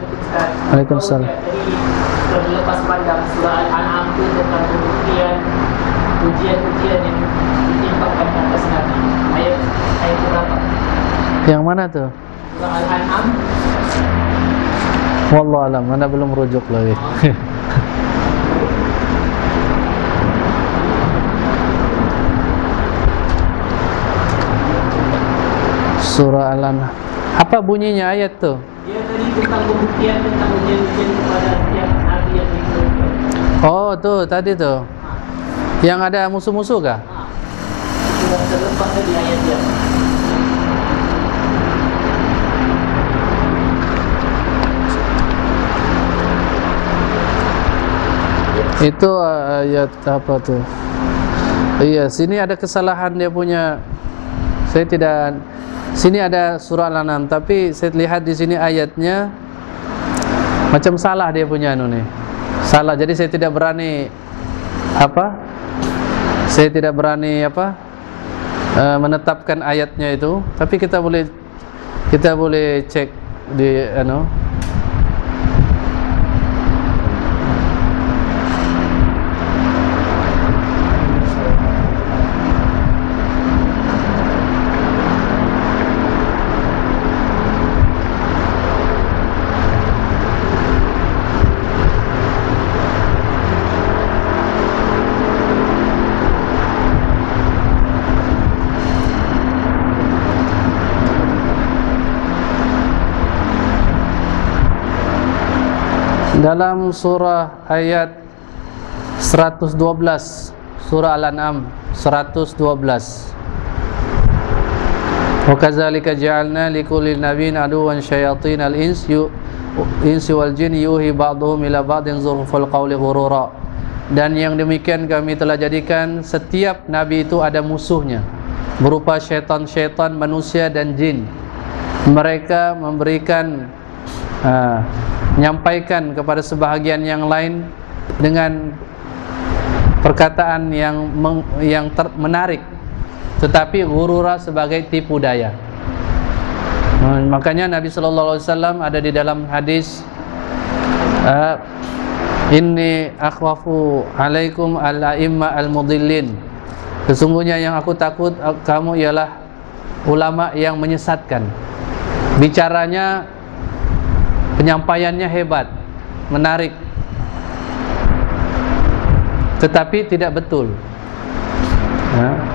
Waalaikumsalam. Terlepas pandang surah Al-An'am itu tentang pembuktian ujian-ujian yang ditimpakan atas Nabi. Ayat berapa? Yang mana tuh? Surah Al-An'am. Wallahu alam, mana belum rujuk lagi. Surah Al-An'am. Apa bunyinya ayat tuh? Dia tadi tentang pembuktian tentang ujian-ujian kepada setiap nabi yang dikirimkan. Oh, tuh tadi tuh. Yang ada musuh-musuh kah? Sudah terlepas dari ayat dia. Itu ayat apa tuh? Iya, sini ada kesalahan dia punya. Saya tidak. Sini ada surah Al-An'am, tapi saya lihat di sini ayatnya macam salah dia punya nih. Salah. Jadi saya tidak berani Saya tidak berani menetapkan ayatnya itu, tapi kita boleh cek di dalam surah ayat 112, surah Al-An'am 112. Wa kadzalika ja'alna likulli nabiyyin aduwwan syayatinal insi wal jinni yuhi ba'dhum ila ba'din zurfal qawli ghurura. Dan yang demikian kami telah jadikan setiap nabi itu ada musuhnya berupa syaitan-syaitan manusia dan jin. Mereka memberikan menyampaikan kepada sebahagian yang lain dengan perkataan yang menarik, tetapi ghurura sebagai tipu daya. Makanya Nabi sallallahu alaihi wasallam ada di dalam hadis, inni akhwafu alaikum al-a'imma al-mudillin. Sesungguhnya yang aku takut kamu ialah ulama yang menyesatkan. Bicaranya, penyampaiannya hebat, menarik, tetapi tidak betul.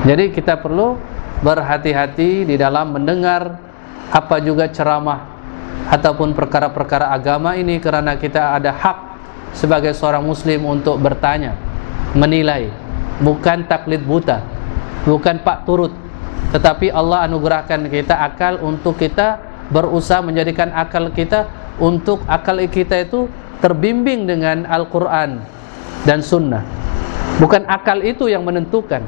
Jadi kita perlu berhati-hati di dalam mendengar apa juga ceramah ataupun perkara-perkara agama ini, karena kita ada hak sebagai seorang muslim untuk bertanya, menilai, bukan taklid buta, bukan pak turut, tetapi Allah anugerahkan kita akal untuk kita berusaha menjadikan akal kita itu terbimbing dengan Al-Quran dan Sunnah. Bukan akal itu yang menetapkan,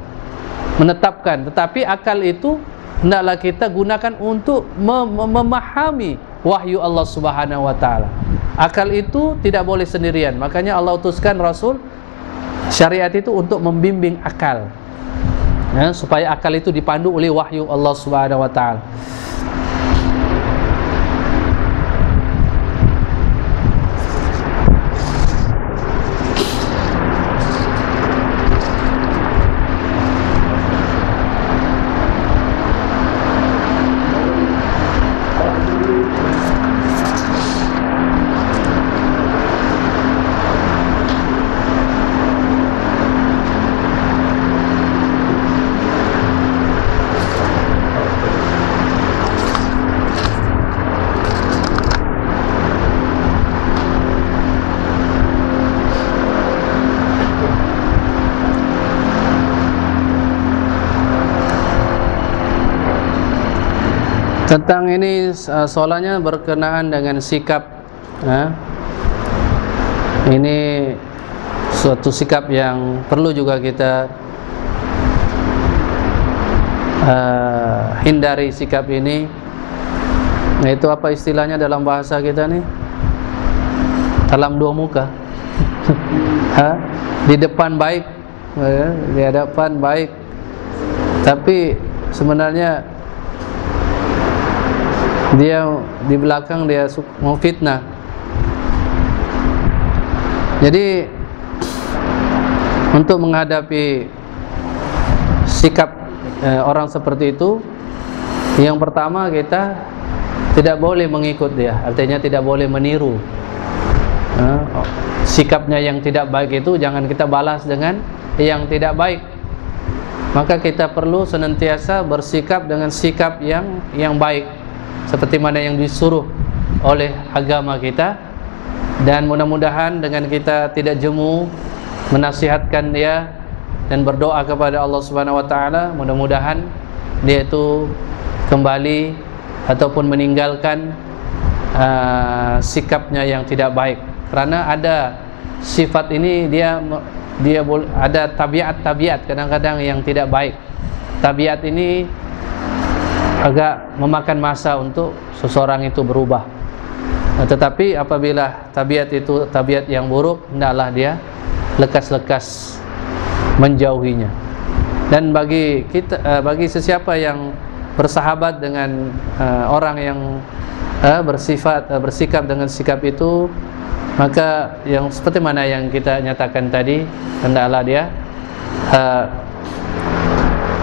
tetapi akal itu hendaklah kita gunakan untuk memahami wahyu Allah Subhanahu wa taala. Akal itu tidak boleh sendirian. Makanya Allah utuskan Rasul, syariat itu untuk membimbing akal, supaya akal itu dipandu oleh wahyu Allah Subhanahu wa taala. Tentang ini soalnya berkenaan dengan sikap, ini suatu sikap yang perlu juga kita hindari sikap ini. Nah, itu apa istilahnya dalam bahasa kita nih? Dalam dua muka. Di depan baik, di hadapan baik, tapi sebenarnya dia di belakang dia mau fitnah. Jadi untuk menghadapi sikap orang seperti itu, yang pertama kita tidak boleh mengikut dia, artinya tidak boleh meniru. Sikapnya yang tidak baik itu jangan kita balas dengan yang tidak baik. Maka kita perlu senantiasa bersikap dengan sikap yang baik, seperti mana yang disuruh oleh agama kita. Dan mudah-mudahan dengan kita tidak jemu menasihatkan dia dan berdoa kepada Allah Subhanahu wa taala, mudah-mudahan dia itu kembali ataupun meninggalkan sikapnya yang tidak baik. Karena ada sifat ini, dia ada tabiat kadang-kadang yang tidak baik. Tabiat ini agak memakan masa untuk seseorang itu berubah. Tetapi apabila tabiat itu tabiat yang buruk, hendaklah dia lekas-lekas menjauhinya. Dan bagi kita, bagi sesiapa yang bersahabat dengan orang yang bersikap dengan sikap itu, maka yang seperti mana yang kita nyatakan tadi, hendaklah dia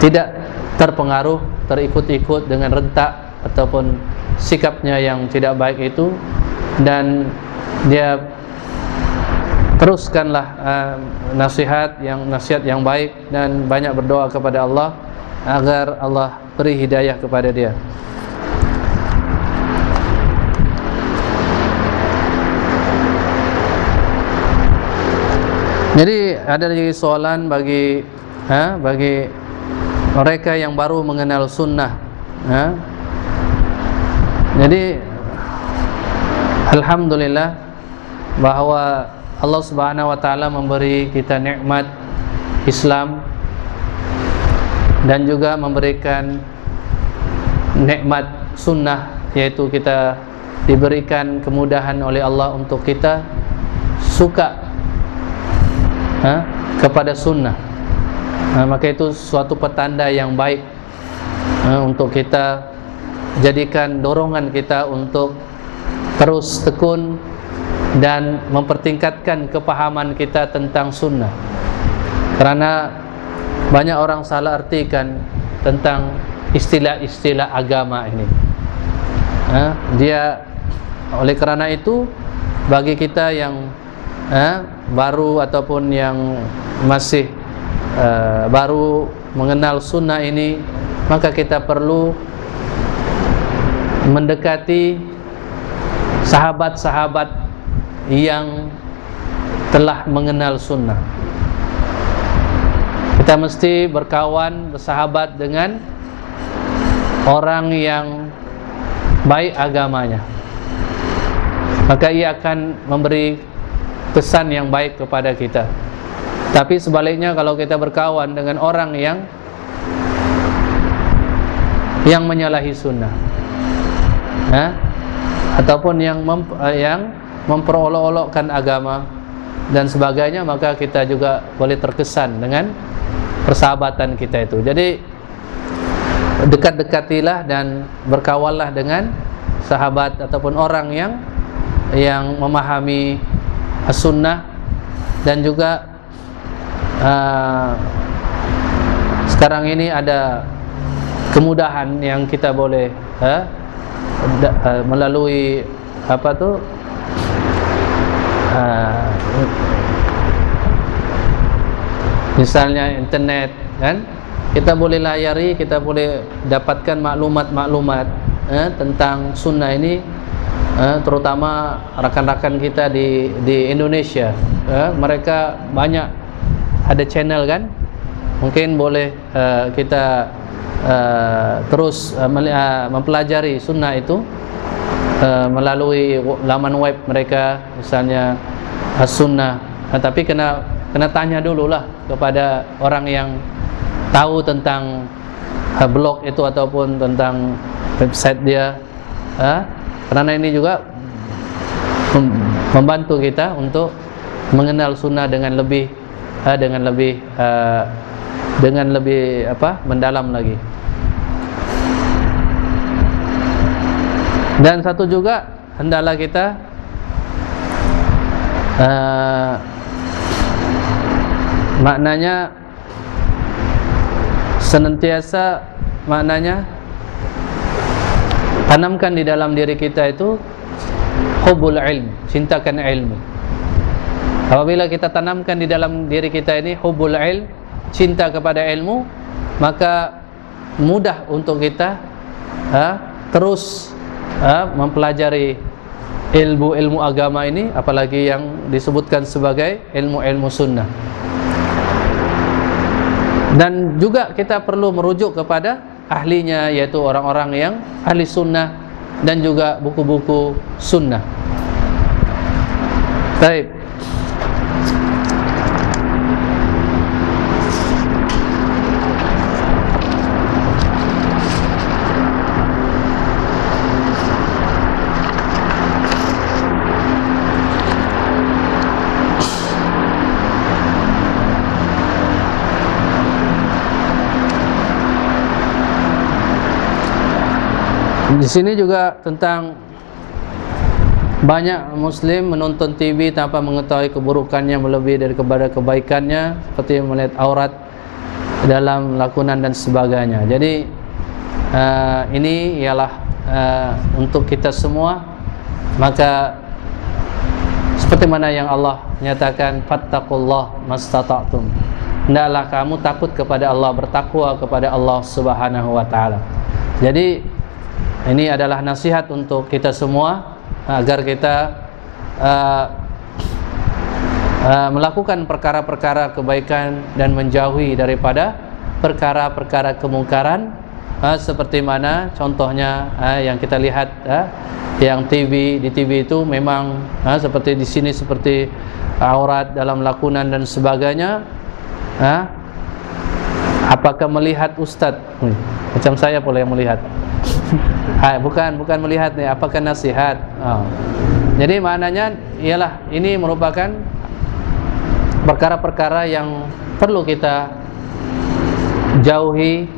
tidak terpengaruh, terikut-ikut dengan rentak ataupun sikapnya yang tidak baik itu, dan dia teruskanlah nasihat yang baik dan banyak berdoa kepada Allah agar Allah beri hidayah kepada dia. Jadi ada lagi soalan bagi mereka yang baru mengenal sunnah. Jadi alhamdulillah bahwa Allah Subhanahu wa taala memberi kita nikmat Islam dan juga memberikan nikmat sunnah, yaitu kita diberikan kemudahan oleh Allah untuk kita suka kepada sunnah. Maka itu suatu petanda yang baik untuk kita jadikan dorongan kita untuk terus tekun dan mempertingkatkan kepahaman kita tentang sunnah. Karena banyak orang salah artikan tentang istilah-istilah agama ini. Oleh kerana itu, bagi kita yang baru ataupun yang masih baru mengenal sunnah ini, maka kita perlu mendekati sahabat-sahabat yang telah mengenal sunnah. Kita mesti berkawan, bersahabat dengan orang yang baik agamanya, maka ia akan memberi kesan yang baik kepada kita. Tapi sebaliknya, kalau kita berkawan dengan orang yang menyalahi sunnah, ataupun yang memperolok-olokkan agama dan sebagainya, maka kita juga boleh terkesan dengan persahabatan kita itu. Jadi dekat-dekatilah dan berkawanlah dengan sahabat ataupun orang yang memahami as-sunnah. Dan juga sekarang ini ada kemudahan yang kita boleh melalui misalnya internet, kan? Kita boleh layari, kita boleh dapatkan maklumat-maklumat tentang sunnah ini, terutama rakan-rakan kita di Indonesia. Mereka banyak ada channel, kan? Mungkin boleh kita terus mempelajari sunnah itu melalui laman web mereka, misalnya as-sunnah. Tapi kena tanya dululah kepada orang yang tahu tentang blog itu ataupun tentang website dia, karena ini juga membantu kita untuk mengenal sunnah dengan lebih mendalam lagi. Dan satu juga, hendaklah kita maknanya senantiasa tanamkan di dalam diri kita itu hubbul ilm, cintakan ilmu. Apabila kita tanamkan di dalam diri kita ini hubbul ilm, cinta kepada ilmu, maka mudah untuk kita terus mempelajari ilmu agama ini, apalagi yang disebutkan sebagai ilmu sunnah. Dan juga kita perlu merujuk kepada ahlinya, yaitu orang-orang yang ahli sunnah dan juga buku-buku sunnah. Baik. Di sini juga tentang banyak Muslim menonton TV tanpa mengetahui keburukannya melebihi daripada kebaikannya, seperti melihat aurat dalam lakonan dan sebagainya. Jadi ini ialah untuk kita semua. Maka seperti mana yang Allah nyatakan, fattaqullah mastata'tum, hendaklah kamu takut kepada Allah, bertakwa kepada Allah Subhanahu wa taala. Jadi ini adalah nasihat untuk kita semua agar kita melakukan perkara-perkara kebaikan dan menjauhi daripada perkara-perkara kemungkaran, seperti mana contohnya yang kita lihat, yang di TV itu memang seperti di sini, seperti aurat dalam lakunan dan sebagainya. Apakah melihat ustadz? Macam saya pula yang melihat. Bukan melihat nih, apakah nasihat? Jadi maknanya ialah ini merupakan perkara-perkara yang perlu kita jauhi,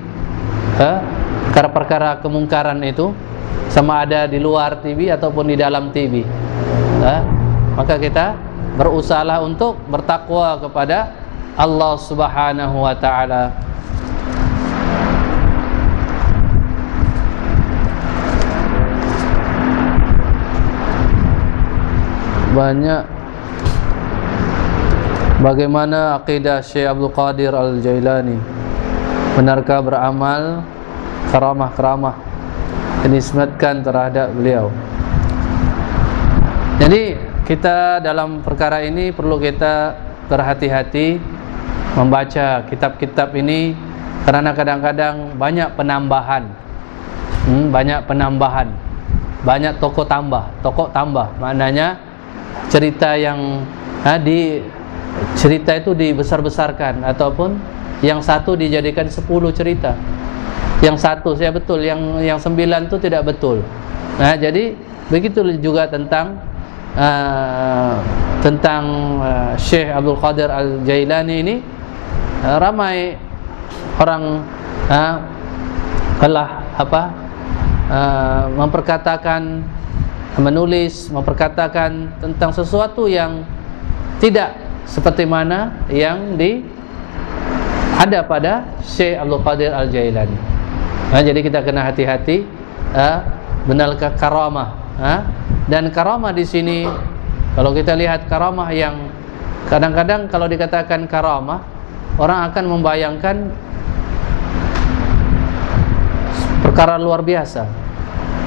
perkara-perkara kemungkaran itu, sama ada di luar TV ataupun di dalam TV. Maka kita berusahalah untuk bertakwa kepada Allah Subhanahu wa taala. Banyak bagaimana akidah Syekh Abdul Qadir Al-Jailani? Benarkah beramal karamah-karamah dinisbatkan terhadap beliau? Jadi kita dalam perkara ini perlu kita berhati-hati membaca kitab-kitab ini, karena kadang-kadang banyak penambahan, banyak tokoh tambah. Maknanya cerita yang cerita itu dibesar-besarkan, ataupun yang satu dijadikan 10 cerita. Yang satu saya betul, yang 9 itu tidak betul. Jadi begitu juga tentang Syekh Abdul Qadir Al-Jailani ini. Ramai orang telah memperkatakan, menulis, memperkatakan tentang sesuatu yang tidak seperti mana yang ada pada Syekh Abdul Qadir Al-Jailani. Jadi kita kena hati-hati, benarkah karamah? Dan karamah di sini, kalau kita lihat karamah yang kadang-kadang kalau dikatakan karamah, orang akan membayangkan perkara luar biasa.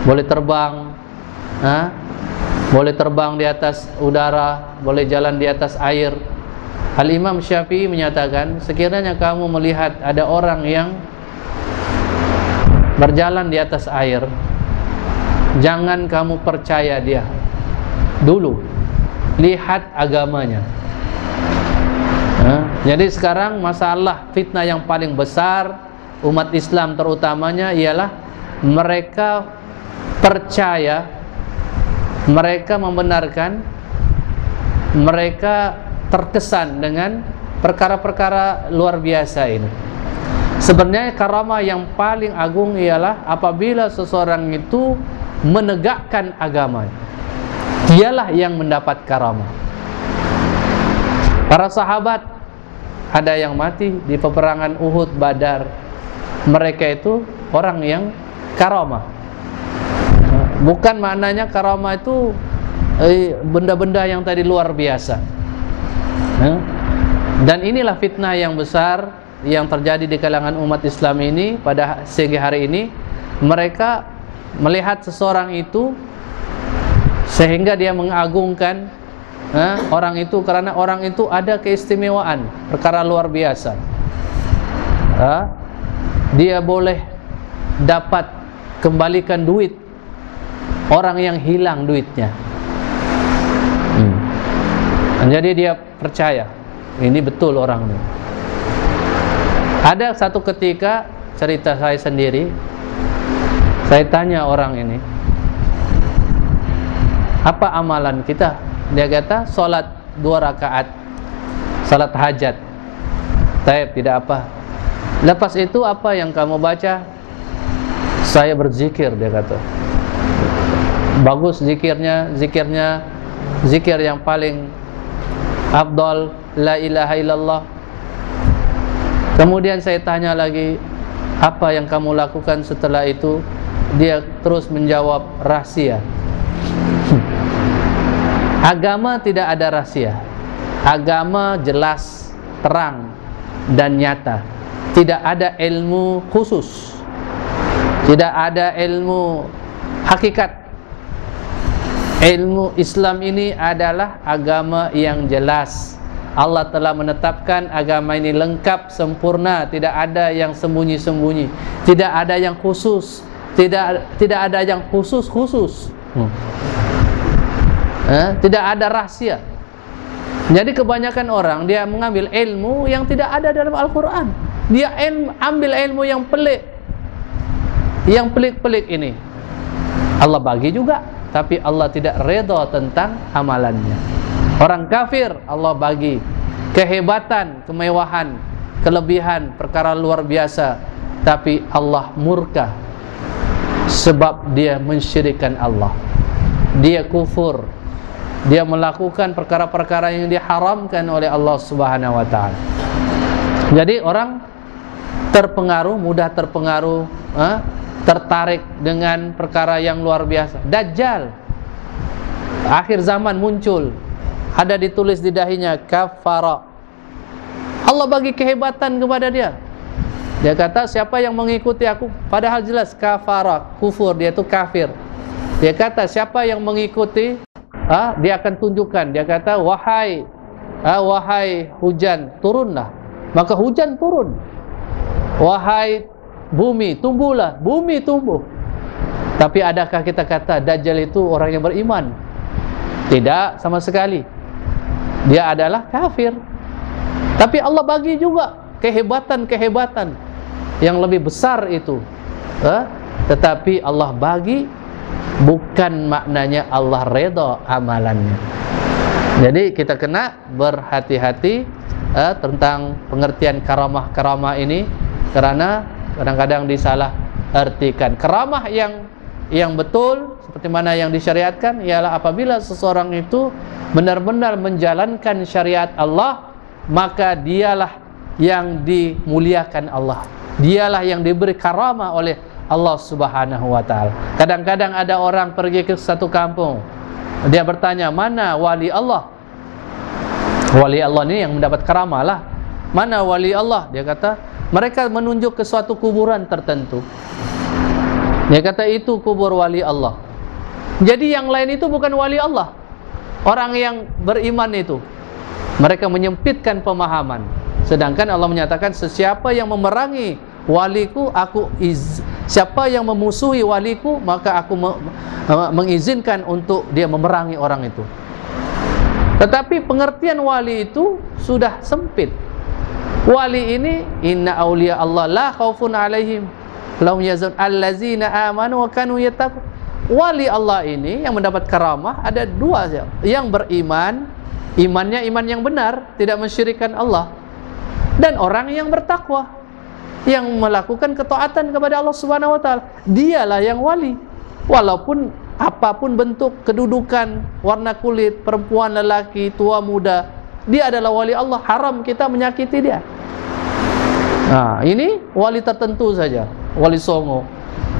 Boleh terbang, boleh terbang di atas udara, boleh jalan di atas air. Al-Imam Syafi'i menyatakan, sekiranya kamu melihat ada orang yang berjalan di atas air, jangan kamu percaya dia dulu, lihat agamanya. Jadi sekarang masalah fitnah yang paling besar umat Islam terutamanya ialah mereka percaya, mereka membenarkan, mereka terkesan dengan perkara-perkara luar biasa ini. Sebenarnya karamah yang paling agung ialah apabila seseorang itu menegakkan agama. Dialah yang mendapat karamah. Para sahabat ada yang mati di peperangan Uhud, Badar. Mereka itu orang yang karamah. Bukan maknanya karamah itu benda-benda yang tadi luar biasa. Dan inilah fitnah yang besar yang terjadi di kalangan umat Islam ini pada segi hari ini. Mereka melihat seseorang itu sehingga dia mengagungkan orang itu, karena orang itu ada keistimewaan, perkara luar biasa. Dia boleh dapat kembalikan duit orang yang hilang duitnya. Jadi dia percaya ini betul orang ini. Ada satu ketika, cerita saya sendiri, saya tanya orang ini, apa amalan kita? Dia kata, sholat 2 rakaat, sholat hajat. Saya tidak apa. Lepas itu apa yang kamu baca? Saya berzikir, dia kata. Bagus zikirnya, zikir yang paling afdal, la ilaha illallah. Kemudian saya tanya lagi, apa yang kamu lakukan setelah itu? Dia terus menjawab, rahasia. Agama tidak ada rahasia. Agama jelas, terang, dan nyata. Tidak ada ilmu khusus, tidak ada ilmu hakikat. Ilmu Islam ini adalah agama yang jelas, Allah telah menetapkan agama ini lengkap, sempurna, tidak ada yang sembunyi-sembunyi, tidak ada yang khusus, tidak ada yang khusus. Tidak ada rahasia. Jadi kebanyakan orang dia mengambil ilmu yang tidak ada dalam Al-Quran. Dia ambil ilmu yang pelik, yang pelik-pelik ini. Allah bagi juga, tapi Allah tidak redha tentang amalannya. Orang kafir Allah bagi kehebatan, kemewahan, kelebihan, perkara luar biasa, tapi Allah murka sebab dia mensyirikkan Allah. Dia kufur. Dia melakukan perkara-perkara yang diharamkan oleh Allah Subhanahu wa taala. Jadi orang terpengaruh, mudah terpengaruh, tertarik dengan perkara yang luar biasa. Dajjal akhir zaman muncul. Ada ditulis di dahinya kafara. Allah bagi kehebatan kepada dia. Dia kata siapa yang mengikuti aku, padahal jelas kafara, kufur, dia itu kafir. Dia kata siapa yang mengikuti, dia akan tunjukkan. Dia kata wahai hujan, turunlah. Maka hujan turun. Wahai bumi, tumbuhlah. Bumi tumbuh. Tapi adakah kita kata Dajjal itu orang yang beriman? Tidak, sama sekali. Dia adalah kafir. Tapi Allah bagi juga kehebatan-kehebatan yang lebih besar itu. Tetapi Allah bagi bukan maknanya Allah redha amalannya. Jadi kita kena berhati-hati tentang pengertian karamah-karamah ini, karena kadang-kadang disalah artikan. Karamah yang betul seperti mana yang disyariatkan ialah apabila seseorang itu benar-benar menjalankan syariat Allah, maka dialah yang dimuliakan Allah. Dialah yang diberi karamah oleh Allah Subhanahu wa taala. Kadang-kadang ada orang pergi ke satu kampung. Dia bertanya, "Mana wali Allah?" Wali Allah ini yang mendapat karamah lah. "Mana wali Allah?" Dia kata, "Mereka menunjuk ke suatu kuburan tertentu." Dia kata, "Itu kubur wali Allah." Jadi yang lain itu bukan wali Allah. Orang yang beriman itu, mereka menyempitkan pemahaman. Sedangkan Allah menyatakan, sesiapa yang memerangi waliku, siapa yang memusuhi waliku, maka aku mengizinkan untuk dia memerangi orang itu. Tetapi pengertian wali itu sudah sempit. Wali ini, inna awliya Allah la khaufun alaihim lahum yazun allazina amanu wa kanu yattaqun. Wali Allah ini yang mendapat karamah ada dua saja. Yang beriman, imannya iman yang benar, tidak mensyirikkan Allah, dan orang yang bertakwa, yang melakukan ketaatan kepada Allah Subhanahu wa taala. Dialah yang wali. Walaupun apapun bentuk kedudukan, warna kulit, perempuan, lelaki, tua, muda, dia adalah wali Allah. Haram kita menyakiti dia. Nah, ini wali tertentu saja, wali songo,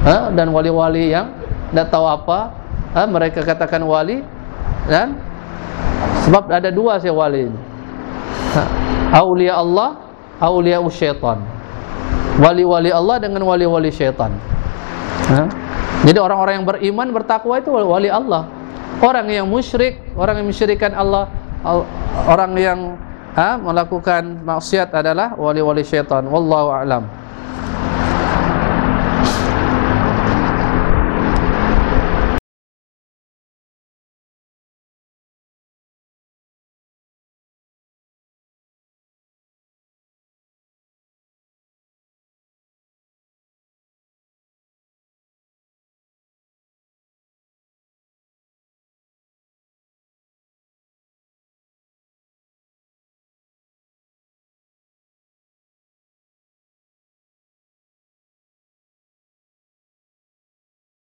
dan wali-wali yang tidak tahu apa, mereka katakan wali, dan sebab ada dua sih wali ini. Aulia Allah, aulia syaitan. Wali-wali Allah dengan wali-wali syaitan. Jadi orang-orang yang beriman, bertakwa itu wali Allah. Orang yang musyrik, orang yang mensyirikkan Allah, orang yang melakukan maksiat adalah wali-wali syaitan. Wallahu a'lam.